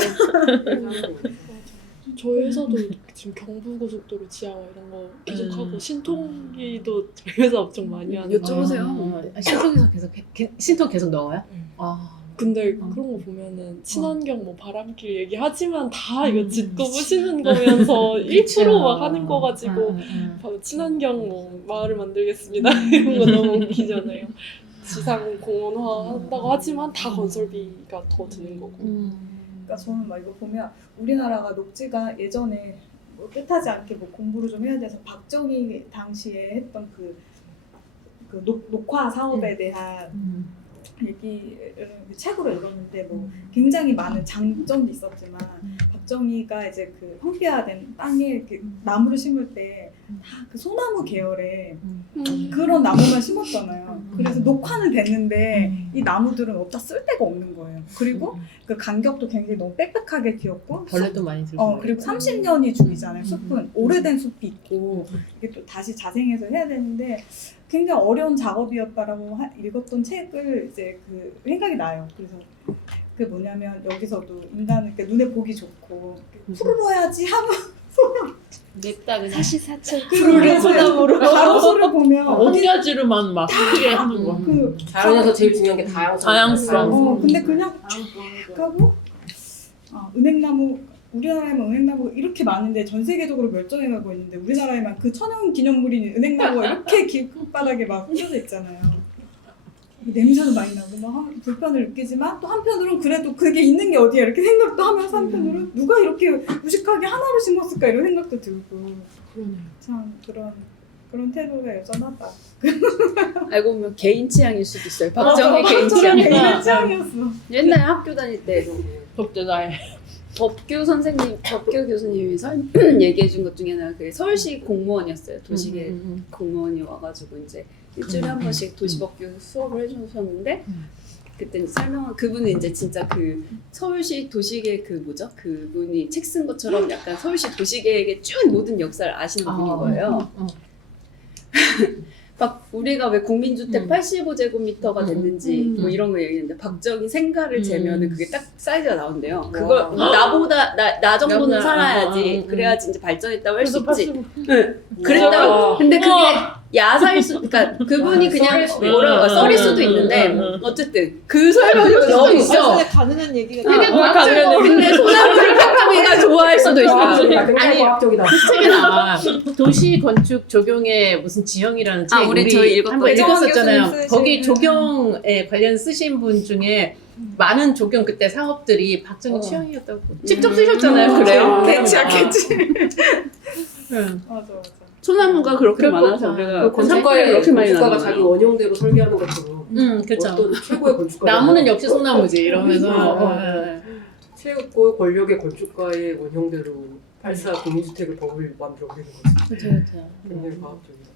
저희 회사도 지금 경부고속도로 지하화 이런 거 계속 하고 신통기도 저희 회사 엄청 많이 하는. 여쭤보세요. 신통에서 신통 계속 넣어요? 근데 그런 거 보면은 친환경 뭐 바람길 얘기하지만 다 이거 짓고 부시는 거면서 1% 막 하는 거 가지고 바로 친환경 뭐 마을을 만들겠습니다 이런 거 너무 웃기잖아요. 지상 공원화 한다고 하지만 다 건설비가 더 드는 거고. 그러니까 저는 막 이거 보면 우리나라가 녹지가 예전에 뭐 뜻하지 않게 뭐 공부를 좀 해야 돼서 박정희 당시에 했던 그 녹화 사업에 대한 얘기를 책으로 읽었는데 뭐 굉장히 많은 장점도 있었지만 박정희가 이제 그 황폐화된 땅에 이렇게 나무를 심을 때 다 그 소나무 계열의 그런 나무만 심었잖아요. 그래서 녹화는 됐는데 이 나무들은 없다 쓸 데가 없는 거예요. 그리고 그 간격도 굉장히 너무 빽빽하게 기었고 벌레도 많이 들고. 그리고 30년이 주기잖아요. 숲은 오래된 숲이 있고 이게 또 다시 자생해서 해야 되는데 굉장히 어려운 작업이었다라고 읽었던 책을 이제 그 생각이 나요. 그래서 그게 뭐냐면 여기서도 인간은 이렇게 눈에 보기 좋고 푸르러야지 하면 맵다 그냥. 사시사철 푸르르 소나무로 가로수를 보면 옮겨지르만 막 크게 하는 거. 그 자연에서 제일 중요한 게 다양성. 다양성. 근데 그냥 쫙 하고 은행나무 우리나라에만 은행나무가 이렇게 많은데 전 세계적으로 멸종해가고 있는데 우리나라에만 그 천연 기념물인 은행나무가 이렇게 길바닥에 막 흩어져 있잖아요. 냄새도 많이 나고 막 불편을 느끼지만 또 한편으로는 그래도 그게 있는 게 어디야 이렇게 생각도 하면서 한편으로는 누가 이렇게 무식하게 하나로 심었을까 이런 생각도 들고 참 그런 태도가 여전하다. 알고 보면 개인 취향일 수도 있어요. 박정희 개인 취향. 개인 취향이었어. 옛날에 학교 다닐 때 독재자의. 법규 교수님이 얘기해 준 것 중에 하나가 그 서울시 공무원이었어요. 도시계 공무원이 와가지고 이제 일주일에 한 번씩 도시법규 수업을 해주셨는데 그때 이제 설명한 그분은 이제 진짜 그 서울시 도시계 그 뭐죠? 그분이 책 쓴 것처럼 약간 서울시 도시계획의 쭉 모든 역사를 아시는 분인 거예요. 막 우리가 왜 국민주택 85제곱미터가 됐는지 뭐 이런 거 얘기했는데 박정희 생가를 재면은 그게 딱 사이즈가 나온대요. 그걸 나보다 나 정도는 살아야지 그래야지 이제 발전했다고 할 수 있지. 응. 그랬다고. 근데 그게 야사일 수, 그러니까 그분이 그냥 뭐라고 썰일 수도 있는데 어쨌든 그 설명이 너무 있어. 가능한 얘기가 되게 과학적이야. 근데 소나무를 박정희가 좋아할 수도 있어. 아니 과학적이다. 책에 나와. 도시 건축 조경의 무슨 지형이라는 책 우리 저희 읽었던 한번 거. 읽었었잖아요. 거기 조경에 관련 쓰신 분 중에 많은 조경 그때 사업들이 박정희 취향이었다고 직접 쓰셨잖아요. 그래요? 개치야. 응. 맞아. 소나무가 그렇게 그럴 많아서 것 우리가 같아. 건축가의 그렇게 많이 건축가가 나잖아요. 자기 원형대로 설계하는 것처럼 그쵸. 어떤 최고의 건축가 나무는 역시 소나무지 이러면서. 최고 권력의 건축가의 원형대로 84 국민주택을 법을 만들어버리는 거지. 그쵸. 굉장히 과학적이다.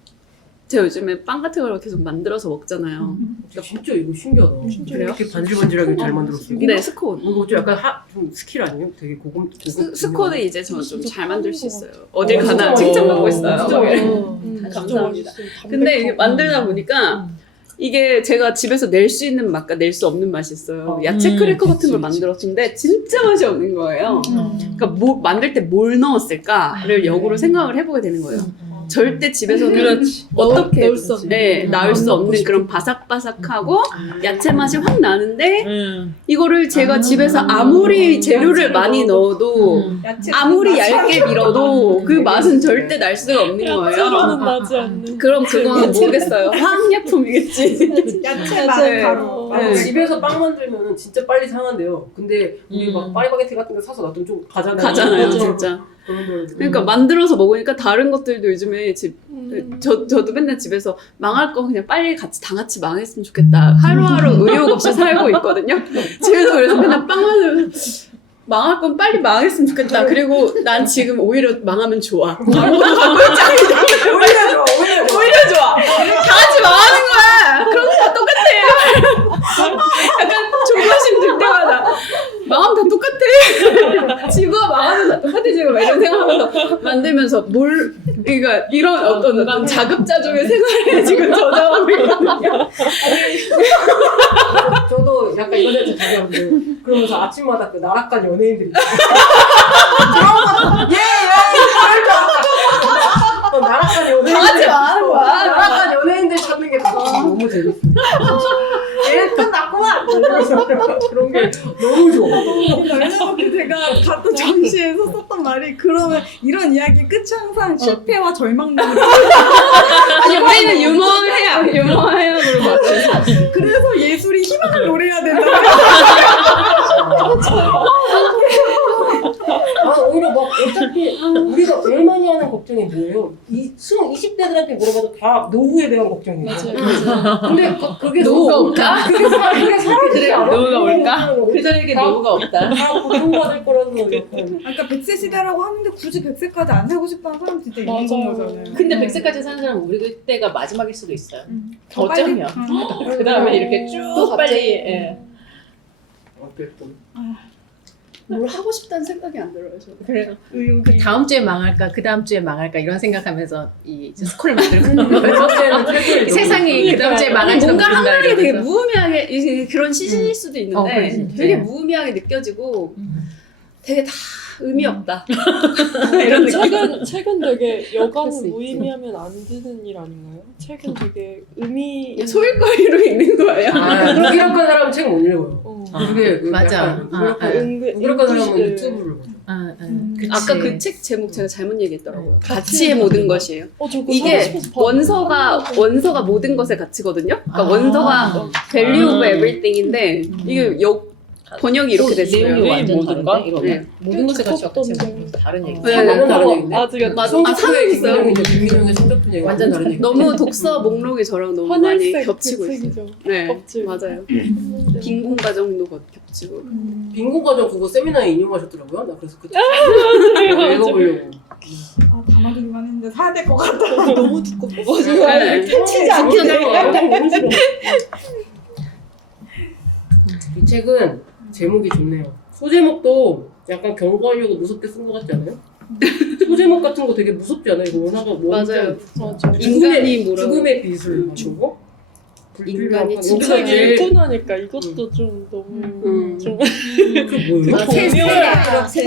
제가 요즘에 빵 같은 걸 계속 만들어서 먹잖아요. 진짜 이거 신기하다. 그래요? 이렇게 반질반질하게 잘 만들었어요. 네, 스콘. 이거 좀 약간 좀 스킬 아니에요? 되게 고급. 스콘은 이제 저 좀 잘 만들 수 있어요. 어딜 가나 칭찬받고 있어요. 감사합니다. 근데 이게 만들다 보니까 이게 제가 집에서 낼 수 있는 맛과 낼 수 없는 맛이 있어요. 야채 크래커 같은 걸 만들었는데 진짜 맛이 없는 거예요. 그러니까 뭐 만들 때 뭘 넣었을까를 역으로 생각을 해보게 되는 거예요. 절대 집에서는 어떻게 넣을 수 없는. 나올 수 없는 그런 바삭바삭하고 야채 맛이 확 나는데 이거를 제가 집에서 아무리 재료를 많이 넣어도 아무리 얇게 밀어도 그 맛은 절대 날 수가 없는 야채로는 거예요. 나지 않는. 그럼 그거는 모르겠어요. 화학약품이겠지. 야채 맛 가루. 네. 집에서 빵 만들면은 진짜 빨리 상한대요. 근데 우리 막 파리바게트 같은 거 사서 놔두면 좀 가잖아요. 가잖아요, 진짜. 그러니까 만들어서 먹으니까 다른 것들도 요즘에 저도 맨날 집에서 망할 거 그냥 빨리 다 같이 망했으면 좋겠다. 하루하루 의욕 없이 살고 있거든요. 집에서 그래서 맨날 빵 만들면서 망할 건 빨리 망했으면 좋겠다. 그리고 난 지금 오히려 망하면 좋아. 아무도 갖고 있지 않기 때문에 오히려 같이 망하는 거야. 그런 거 다 똑같아. 약간 조바심 들 때마다 망하면 다 똑같아. 지구가 망하면 다 똑같아지고 막 이런 생각하면서 만들면서 그러니까 이런 어떤 자급자족의 생활에 지금 저장하고 있거든요. 저도 약간 이런 데좀 가져왔는데 그러면서 아침마다 그 나락간 연예인들이 나락간 연예인들 하지 마는 거야. 나락간 연예인들 찾는 게 너무 재밌어. 얘 끝났구만. 그런 게 너무 좋아. 왜냐면 제가 같은 전시에서 썼던 말이 그러면 이런 이야기 끝이 항상 실패와 절망으로 아니 우리는 유머해요 그런 거 같아. 그래서 예술이 희망을 노래해야 된다. 오히려 막 어차피 우리가 제일 많이 하는 걱정이 뭐예요? 20대들한테 물어봐도 다 노후에 대한 걱정이에요. 맞아요. 근데 그게 노후가 없다? 그게 사라지지 않아. 노후가 올까? 그들에게 노후가 없다. 다 고통받을 거라는 약간. 아까 100세 시대라고 하는데 굳이 100세까지 안 살고 싶다는 사람 진짜 있는 맞아요. 거잖아요. 근데 100세까지 사는 사람은 우리 그때가 마지막일 수도 있어요. 더 빨리? 어쩌면. 그 다음에 이렇게 또 쭉 갑자기. 빨리. 예. 어쨌든. 뭘 하고 싶다는 생각이 안 들어요. 저는. 그래요. 의욕이. 다음 주에 망할까, 그 다음 주에 망할까 이런 생각하면서 이 스콜을 만들고 세상이 그 다음 주에 망할지도 뭔가 모른다 하나하게 되게 이러면서. 무의미하게 그런 시즌일 수도 있는데 그렇지. 되게 네. 무의미하게 느껴지고 되게 다 의미 없다. 이런 느낌. 책은 되게 여간 그럴 수 있지. 무의미하면 안 되는 일 아닌가요? 책은 되게 의미 소일거리로 읽는 거예요. 무기력한 사람은 책 못 읽어요. 그게 맞아. 무기력한 사람은 유튜브를 보죠. 그치. 아까 그 책 제목 제가 잘못 얘기했더라고요. 가치의 가치의 모든 것이에요. 저 그거 이게 사고 싶어서 봤는데. 원서가 모든 것의 가치거든요. 그러니까 아. 원서가 value of everything인데 이게 번역이 이렇게 됐어요. 내용이 완전 모든 것? 다른데 이거 네. 모든 것에 같이 쳤던데. 다른 얘기. 네. 너무 다른 얘기인데. 아직 맞아. 사는 있어요. 김민영의 성적분 얘기 완전 다른 얘기. 너무 독서 목록이 저랑 너무 많이 하늘색 겹치고 그 있어요. 책이죠. 네, 껍질. 맞아요. 빈곤 가정도 겹치고. 빈곤가정 그거 세미나에 인용하셨더라고요. 나 그래서 그 책 읽어보려고. 담아두기만 했는데 사야 될 것 같아. 너무 두껍고 네. 펼치지 않게 돼. 너무 싫어. 이 책은 제목이 좋네요. 소제목도 약간 경고하려고 무섭게 쓴 것 같지 않아요? 소제목 같은 거 되게 무섭지 않아요? 이거 원화가 맞아요. 맞아. 인간이 뭐라고. 죽음의 빛을 맞추고 인간이 이 지금 책 제일 읽고 나니까 이것도 좀 너무 좀 그 뭐예요?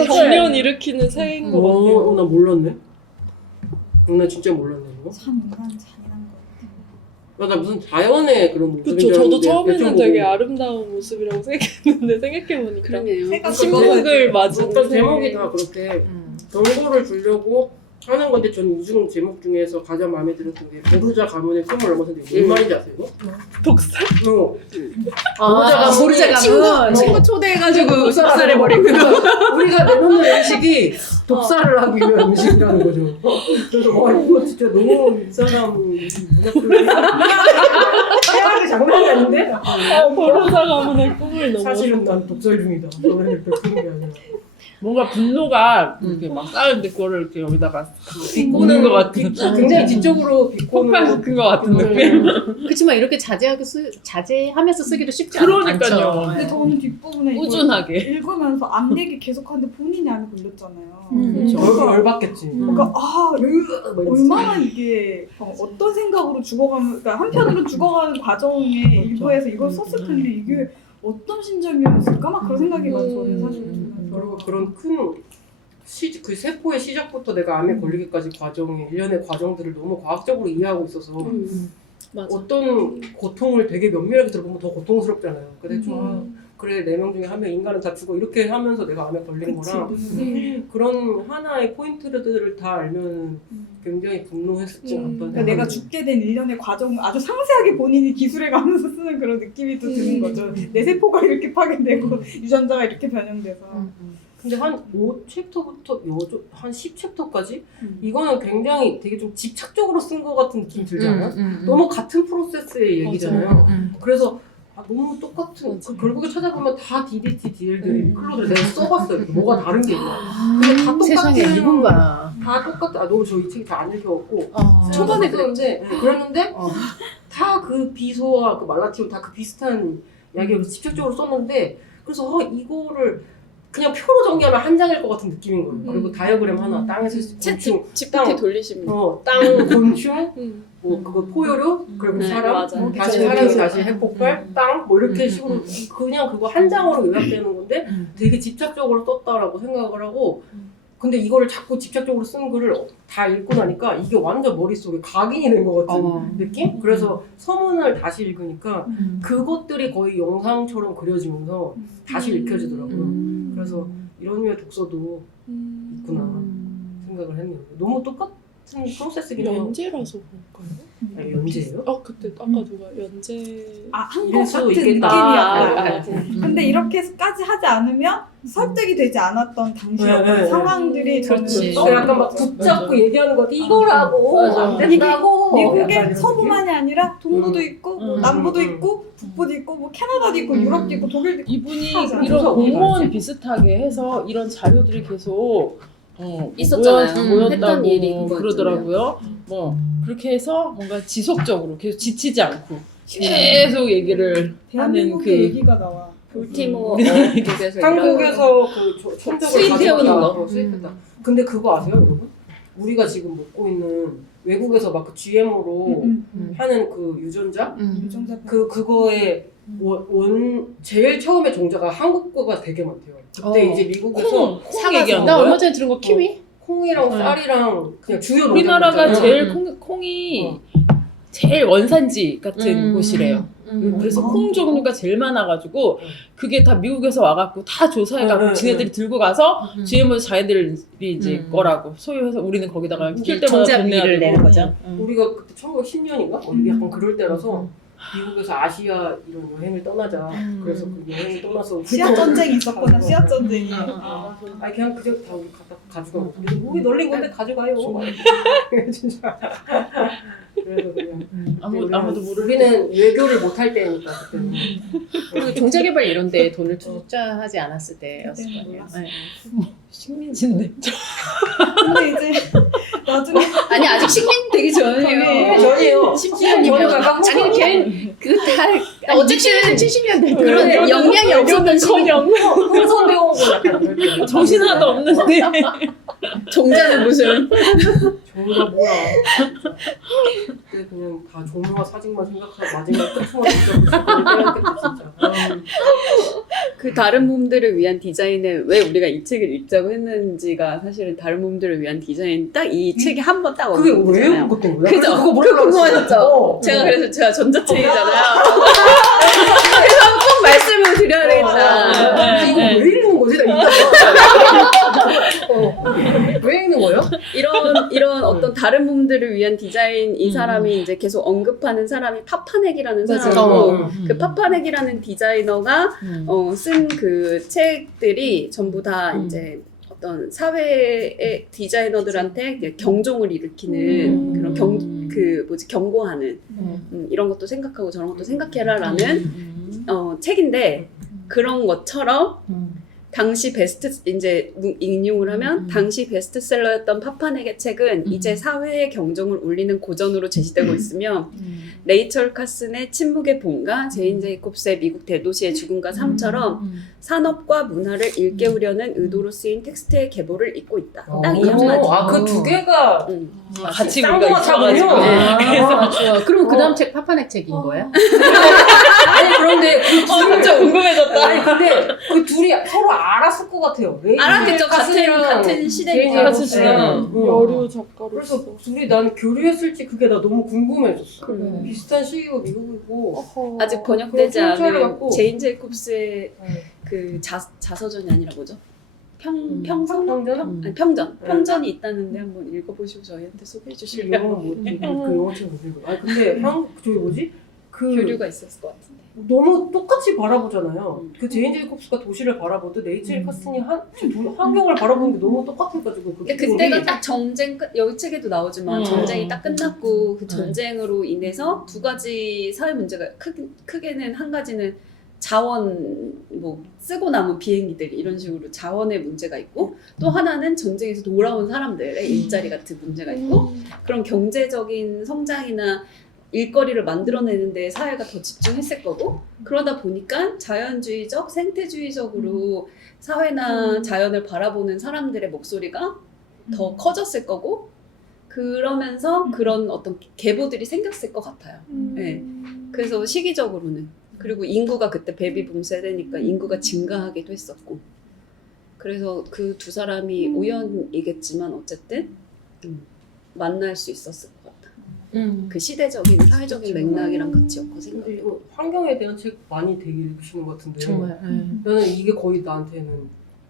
정면 일으키는 새인 것 같아요. 나 몰랐네. 나 진짜 몰랐네 이거. 참 인간 잔인한 거. 나 무슨 자연의 그런 모습인 그쵸. 줄 저도 알았는데 처음에는 여쭤보고. 되게 아름다운 모습이라고 생각했는데 생각해보니까 그러네요. 새가 신곡을 맞은 어떤 제목이 다 그렇게 음. 경고를 주려고 하는 건데 전 이중 제목 중에서 가장 마음에 들었던 게 모르자 가문의 꿈을 넘어서는데 무슨 말인지 아세요 이거? 독살? 모르자 가문. 친구 초대해가지고 독살해 버리고. 우리가 내놓는 음식이 독살을 하기 위한 음식이라는 거죠. 그래서 와 이거 진짜 너무 이 사람 문학적인 생활이 장난이 아닌데? 모르자 가문의 꿈을 넘어. 사실은 난 독살 중이다. 너네들 그런 게 아니라. 뭔가 분노가 이렇게 막 쌓였는데 그거를 이렇게 여기다가 비꼬는 것 같은 굉장히 지적으로 비꼬는 폭발시킨 것 같은 느낌. 그렇지만 이렇게 자제하면서 쓰기도 쉽지 않죠. 그러니까요. 근데 저는 뒷부분에 이걸 꾸준하게. 읽으면서 암 얘기 계속하는데 본인이 암에 걸렸잖아요. 얼굴 열받겠지. 그러니까 얼마나 이게 어떤 생각으로 죽어가면, 그러니까 한편으로 죽어가는 과정의 일부에서 이걸 썼을 텐데 이게 어떤 심정이었을까 막 그런 생각이 많이 저는 사실 그리고 그런 큰 그 세포의 시작부터 내가 암에 걸리기까지 과정의 일련의 과정들을 너무 과학적으로 이해하고 있어서 맞아. 어떤 고통을 되게 면밀하게 들어보면 더 고통스럽잖아요. 근데 그래 4명 중에 1명 인간은 다 죽어 이렇게 하면서 내가 암에 걸린 거랑 그런 하나의 포인트들을 다 알면 굉장히 분노했지 않았던 그러니까 내가 죽게 된 일련의 과정을 아주 상세하게 본인이 기술해 가면서 쓰는 그런 느낌이 또 드는 거죠. 내 세포가 이렇게 파괴되고 유전자가 이렇게 변형돼서. 근데 한 5챕터부터 한 10챕터까지 이거는 굉장히 되게 좀 집착적으로 쓴 것 같은 느낌이 들잖아요. 너무 같은 프로세스의 얘기잖아요. 그래서 너무 똑같은 결국에 찾아보면 다 DDT, DL들이 클로드를 내가 써봤어요. 뭐가 다른 게 있나. 근데 다 똑같은 세상에 이건 봐. 다 똑같아. 너무 저 이 책 잘 안 읽혀갖고 초반에 그랬는데 그랬는데 다 그 비소와 그 말라티오 다 그 비슷한 이야기를 직접적으로 썼는데 그래서 이거를 그냥 표로 정리하면 한 장일 것 같은 느낌인 거예요. 그리고 다이어그램 하나 땅에서 곤충, GPT 돌리시면 땅 곤충, 뭐 그거 포유류, 그리고 네, 사람, 맞아. 다시 그쵸. 사람이 다시 핵폭발, 땅, 뭐 이렇게 식으로 그냥 그거 한 장으로 요약되는 건데 되게 집착적으로 썼다라고 생각을 하고 근데 이거를 자꾸 집착적으로 쓴 글을 다 읽고 나니까 이게 완전 머릿속에 각인이 된 것 같은 느낌? 그래서 서문을 다시 읽으니까 그것들이 거의 영상처럼 그려지면서 다시 읽혀지더라고요. 그래서 이런 류의 독서도 있구나 생각을 했네요. 너무 똑같은 프로세스긴 해요. 연재라서 그럴까요? 아니, 연재예요? 그때 아까 누가 연재 한것 이럴 수 같은 있겠다. 느낌이었어요. 근데 이렇게까지 하지 않으면 설득이 되지 않았던 당시 네, 어떤 네. 상황들이 저는 그렇지. 너무 약간 막 붙잡고 얘기하는 것 같아. 이거라고 맞아. 안 된다고. 미국에 약간 이런 서부만이 아니라 동부도 있고 뭐 남부도 음. 있고 북부도 있고 뭐 캐나다도 있고 유럽도 있고 독일도 있고 이분이 하잖아. 이런 그래서 공무원 어디 비슷하게 해서 이런 자료들이 계속 있었잖아요. 모였다고 했던 일이 그거였잖아요. 그러더라고요. 뭐 그렇게 해서 뭔가 지속적으로 계속 지치지 않고 계속 얘기를 하는 대한민국의 그 얘기가 나와. 볼티모어 우리나라 쪽에서 한국에서 그 천적을 수입해오는 가져가다. 거. 수입했다. 근데 그거 아세요, 여러분? 우리가 지금 먹고 있는 외국에서 막 그 GMO로 하는 그 유전자 유정자 그거에 제일 처음에 종자가 한국 거가 되게 많대요. 그때 이제 미국에서 콩 얘기하는 나 거야? 얼마 전에 들은 거 키위? 콩이랑 쌀이랑 그냥 주요 우리나라가 농산물이잖아요. 제일 콩이 제일 원산지 같은 곳이래요. 그래서 콩 종류가 제일 많아가지고 그게 다 미국에서 와갖고 다 조사해갖고 지네들이 들고 가서 GMO 자기들이 이제 거라고 소유해서 우리는 거기다가 킬 때마다 돈 내야 종자비를 되고. 내는 거죠. 우리가 그때 1910년인가? 약간 그럴 때라서 미국에서 아시아 이런 여행을 떠나자. 그래서 그 여행을 떠나서 씨앗 전쟁이 있었구나. 씨앗 전쟁이. 아니 그냥 그저 다 우리 갖다 가져가고 우리 널린 건데 가져가요. 진짜. 그래서 그냥 아무도 모르는 우리는 외교를 못할 때니까 그때는. 그리고 종자개발 이런 데 돈을 투자하지 않았을 때였을 거 아니에요. 네. 식민지인데. 근데 이제 나중에 아니 아직 식민 되기 전이에요. 전이에요. 10년이면 아니 걔 그다 어쨌든 70년대 그런 역량이 없었던 시기. 홍선 배운 거 약간 이럴 때. 정신 하나도 없는데. 종자는 무슨 종류가 뭐야. 그때 그냥 다 종류와 사직만 생각하고 마지막 끝으로 진짜. 그 다른 몸들을 위한 디자인을 왜 우리가 이 책을 읽자고 했는지가 사실은 다른 몸들을 위한 디자인 딱 이 책이 한 번 딱 그게 왜 언급되잖아요. 그것된 거야? 그죠? 그거 그거 궁금하셨죠? 제가 그래서 제가 전자책이잖아요. 그래서 꼭 말씀을 드려야 되겠다. 이거 왜 읽는 거지? 나 이거. 왜 읽는 거예요? 이런 어떤 다른 몸들을 위한 디자인 이 사람이 이제 계속 언급하는 사람이 파파넥이라는 사람이고 그 파파넥이라는 디자이너가 쓴 그 책들이 전부 다 이제 어떤 사회의 디자이너들한테 경종을 일으키는 그런 경고하는 이런 것도 생각하고 저런 것도 생각해라라는 책인데 그런 것처럼 당시 이제 인용을 하면 당시 베스트셀러였던 파파넥의 책은 이제 사회의 경종을 울리는 고전으로 제시되고 있으며 레이첼 카슨의 침묵의 봄과 제인 제이콥스의 미국 대도시의 죽음과 삶처럼 산업과 문화를 일깨우려는 의도로 쓰인 텍스트의 계보를 잇고 있다. 딱 이 한마디. 그 두 개가 같이 쌍둥이 우리가 차군요. 있어가지고. 좋아. 그럼 그 다음 책 파파넥 책인 거예요? 아니 그런데 그 진짜 궁금해졌다. 아니 근데 그 둘이 서로 알았을 것 같아요. 알았겠죠. 카슨이랑 같은 시대니까. 같은 시대니까. 여류 작가로서 그래서 둘이 난 교류했을지 그게 나 너무 궁금해졌어. 그래. 비슷한 시기고 미국이고. 어허. 아직 번역되지 그런 통찰을 않은 갖고. 제인 제이콥스의 그 자서전이 아니라 뭐죠? 평전? 평전? 네. 평전이 있다는데 한번 읽어보시고 저희한테 소개해 주실래요? 영어 뭐지? 그 영어책 못 읽어. 아니 근데 저기 뭐지? 그 교류가 있었을 것 같은데. 너무 똑같이 바라보잖아요. 그 제인 제이콥스가 도시를 바라보듯 레이첼 카슨이 환경을 바라보는 게 너무 똑같아가지고 그 근데 그때가 딱 전쟁 끝, 여기 책에도 나오지만 전쟁이 딱 끝났고 그 전쟁으로 인해서 두 가지 사회 문제가 크게는 한 가지는 자원 뭐 쓰고 남은 비행기들 이런 식으로 자원의 문제가 있고 또 하나는 전쟁에서 돌아온 사람들의 일자리 같은 문제가 있고 그런 경제적인 성장이나 일거리를 만들어내는 데 사회가 더 집중했을 거고 그러다 보니까 자연주의적, 생태주의적으로 사회나 자연을 바라보는 사람들의 목소리가 더 커졌을 거고 그러면서 그런 어떤 계보들이 생겼을 것 같아요. 네. 그래서 시기적으로는 그리고 인구가 그때 베이비붐 세대니까 인구가 증가하기도 했었고 그래서 그 두 사람이 우연이겠지만 어쨌든 만날 수 있었을 것 같아요. 그 시대적인 사회적인 맥락이랑 같이 엮어 생각해. 이거 환경에 대한 책 많이 되게 읽으시는 것 같은데 정말. 나는 이게 거의 나한테는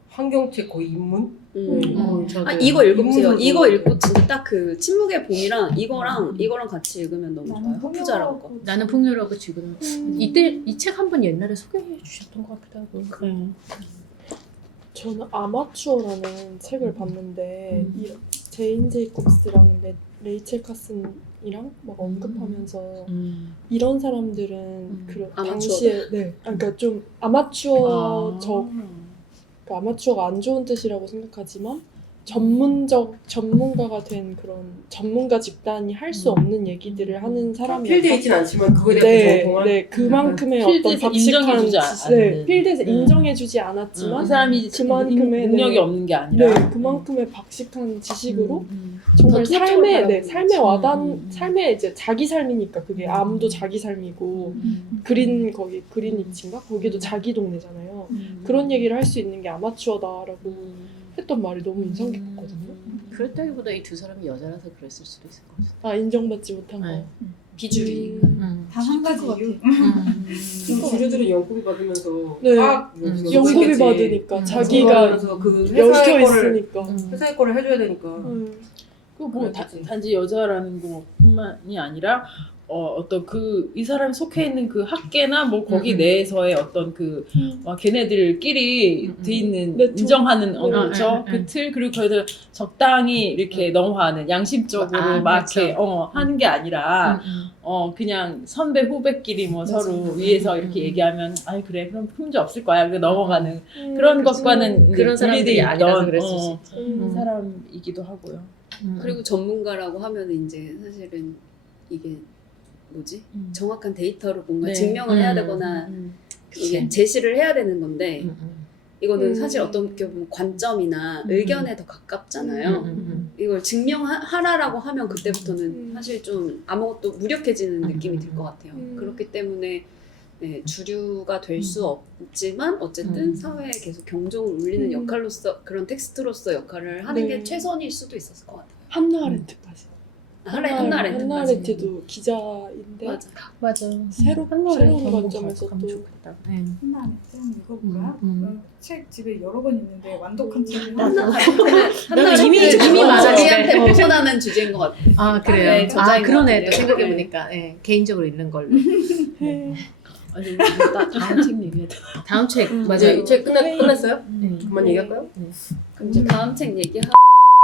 환경책 거의 입문? 저도. 아 이거 읽어보세요. 입문서도 이거 읽고 진짜 딱 그 침묵의 봄이랑 이거랑 같이 읽으면 너무 좋아요. 나는 허프자라고 거. 나는 풍요로고 지금 이때 이 책 한 번 옛날에 소개해 주셨던 것 같기도 하고. 저는 아마추어라는 책을 봤는데 이 제인 제이콥스랑 레이첼 카슨이랑 막 언급하면서 이런 사람들은 그 당시에 그러니까 좀 아마추어적 그러니까 아마추어가 안 좋은 뜻이라고 생각하지만 전문가가 된 그런 전문가 집단이 할 수 없는 얘기들을 하는 사람이었다. 필드에 있진 않지만 그거에 대해서 전공한 네, 그만큼의 필드에서 어떤 박식한 인정해주지 않는. 필드에서 인정해주지 않았지만 이 사람이 그만큼의 능력이 네. 없는 게 아니라 네, 그만큼의 박식한 지식으로 정말 더 통합적으로 삶에 와닿는 음. 삶에 이제 자기 삶이니까 그게 암도 자기 삶이고 그린 위치인가 거기도 자기 동네잖아요. 그런 얘기를 할 수 있는 게 아마추어다라고 했던 말이 너무 인상 깊었거든요. 그랬다기보다 이 두 사람이 여자라서 그랬을 수도 있을 것 같아. 아 인정받지 못한 거. 네. 비주류니까. 단 한 가지 이유. 주류들은 연구비 받으면서 네. 연구비 음. 받으니까 자기가 그 엮여 회사의 거를 있으니까. 회사의 거를 해줘야 되니까 그뭐 그렇지. 단지 여자라는 것뿐만이 아니라 어떤 이 사람이 속해 있는 그 학계나 뭐 거기 내에서의 어떤 막 걔네들끼리 돼 있는 네트워크. 인정하는 그렇죠. 그 틀 그리고 거기서 적당히 이렇게 넘어가는 양심적으로 막 그렇죠. 이렇게 하는 게 아니라 그냥 선배 후배끼리 뭐 서로 위에서 이렇게 얘기하면 아이 그래 그럼 문제 없을 거야 그 넘어가는 그런 것과는 이제 그런 사람들이 분리돼 아니라서 있던, 그랬을 수 있지. 사람이기도 하고요. 그리고 전문가라고 하면 이제 사실은 이게 뭐지? 정확한 데이터로 뭔가 네. 증명을 해야 되거나 이게 제시를 해야 되는 건데 이거는 사실 어떻게 보면 관점이나 의견에 더 가깝잖아요. 이걸 증명하라고 하면 그때부터는 사실 좀 아무것도 무력해지는 느낌이 들 것 같아요. 그렇기 때문에 네, 주류가 될 수 없지만 어쨌든 사회에 계속 경종을 울리는 역할로서 그런 텍스트로서 역할을 하는 게 최선일 수도 있었을 것 같아요. 한나 아렌트까지. 한나 아렌트까지. 한나 아렌트도 기자인데 맞아. 새로운 관점에서 또 좋겠다. 한나는 좀 읽어볼까요? 책 집에 여러 권 있는데 완독한 책이 한나 이미 많아. 자기한테 벗어나는 주제인 것 같아요. 아 그래요. 네, 저자인 그러네. 것 또 같아요. 생각해 보니까 개인적으로 읽는 걸로. 아니 다음 책 얘기해. 다음 책 맞아요. 이 책 끝났어요? 네. 그만 얘기할까요? 그럼 이제 다음 책 얘기하고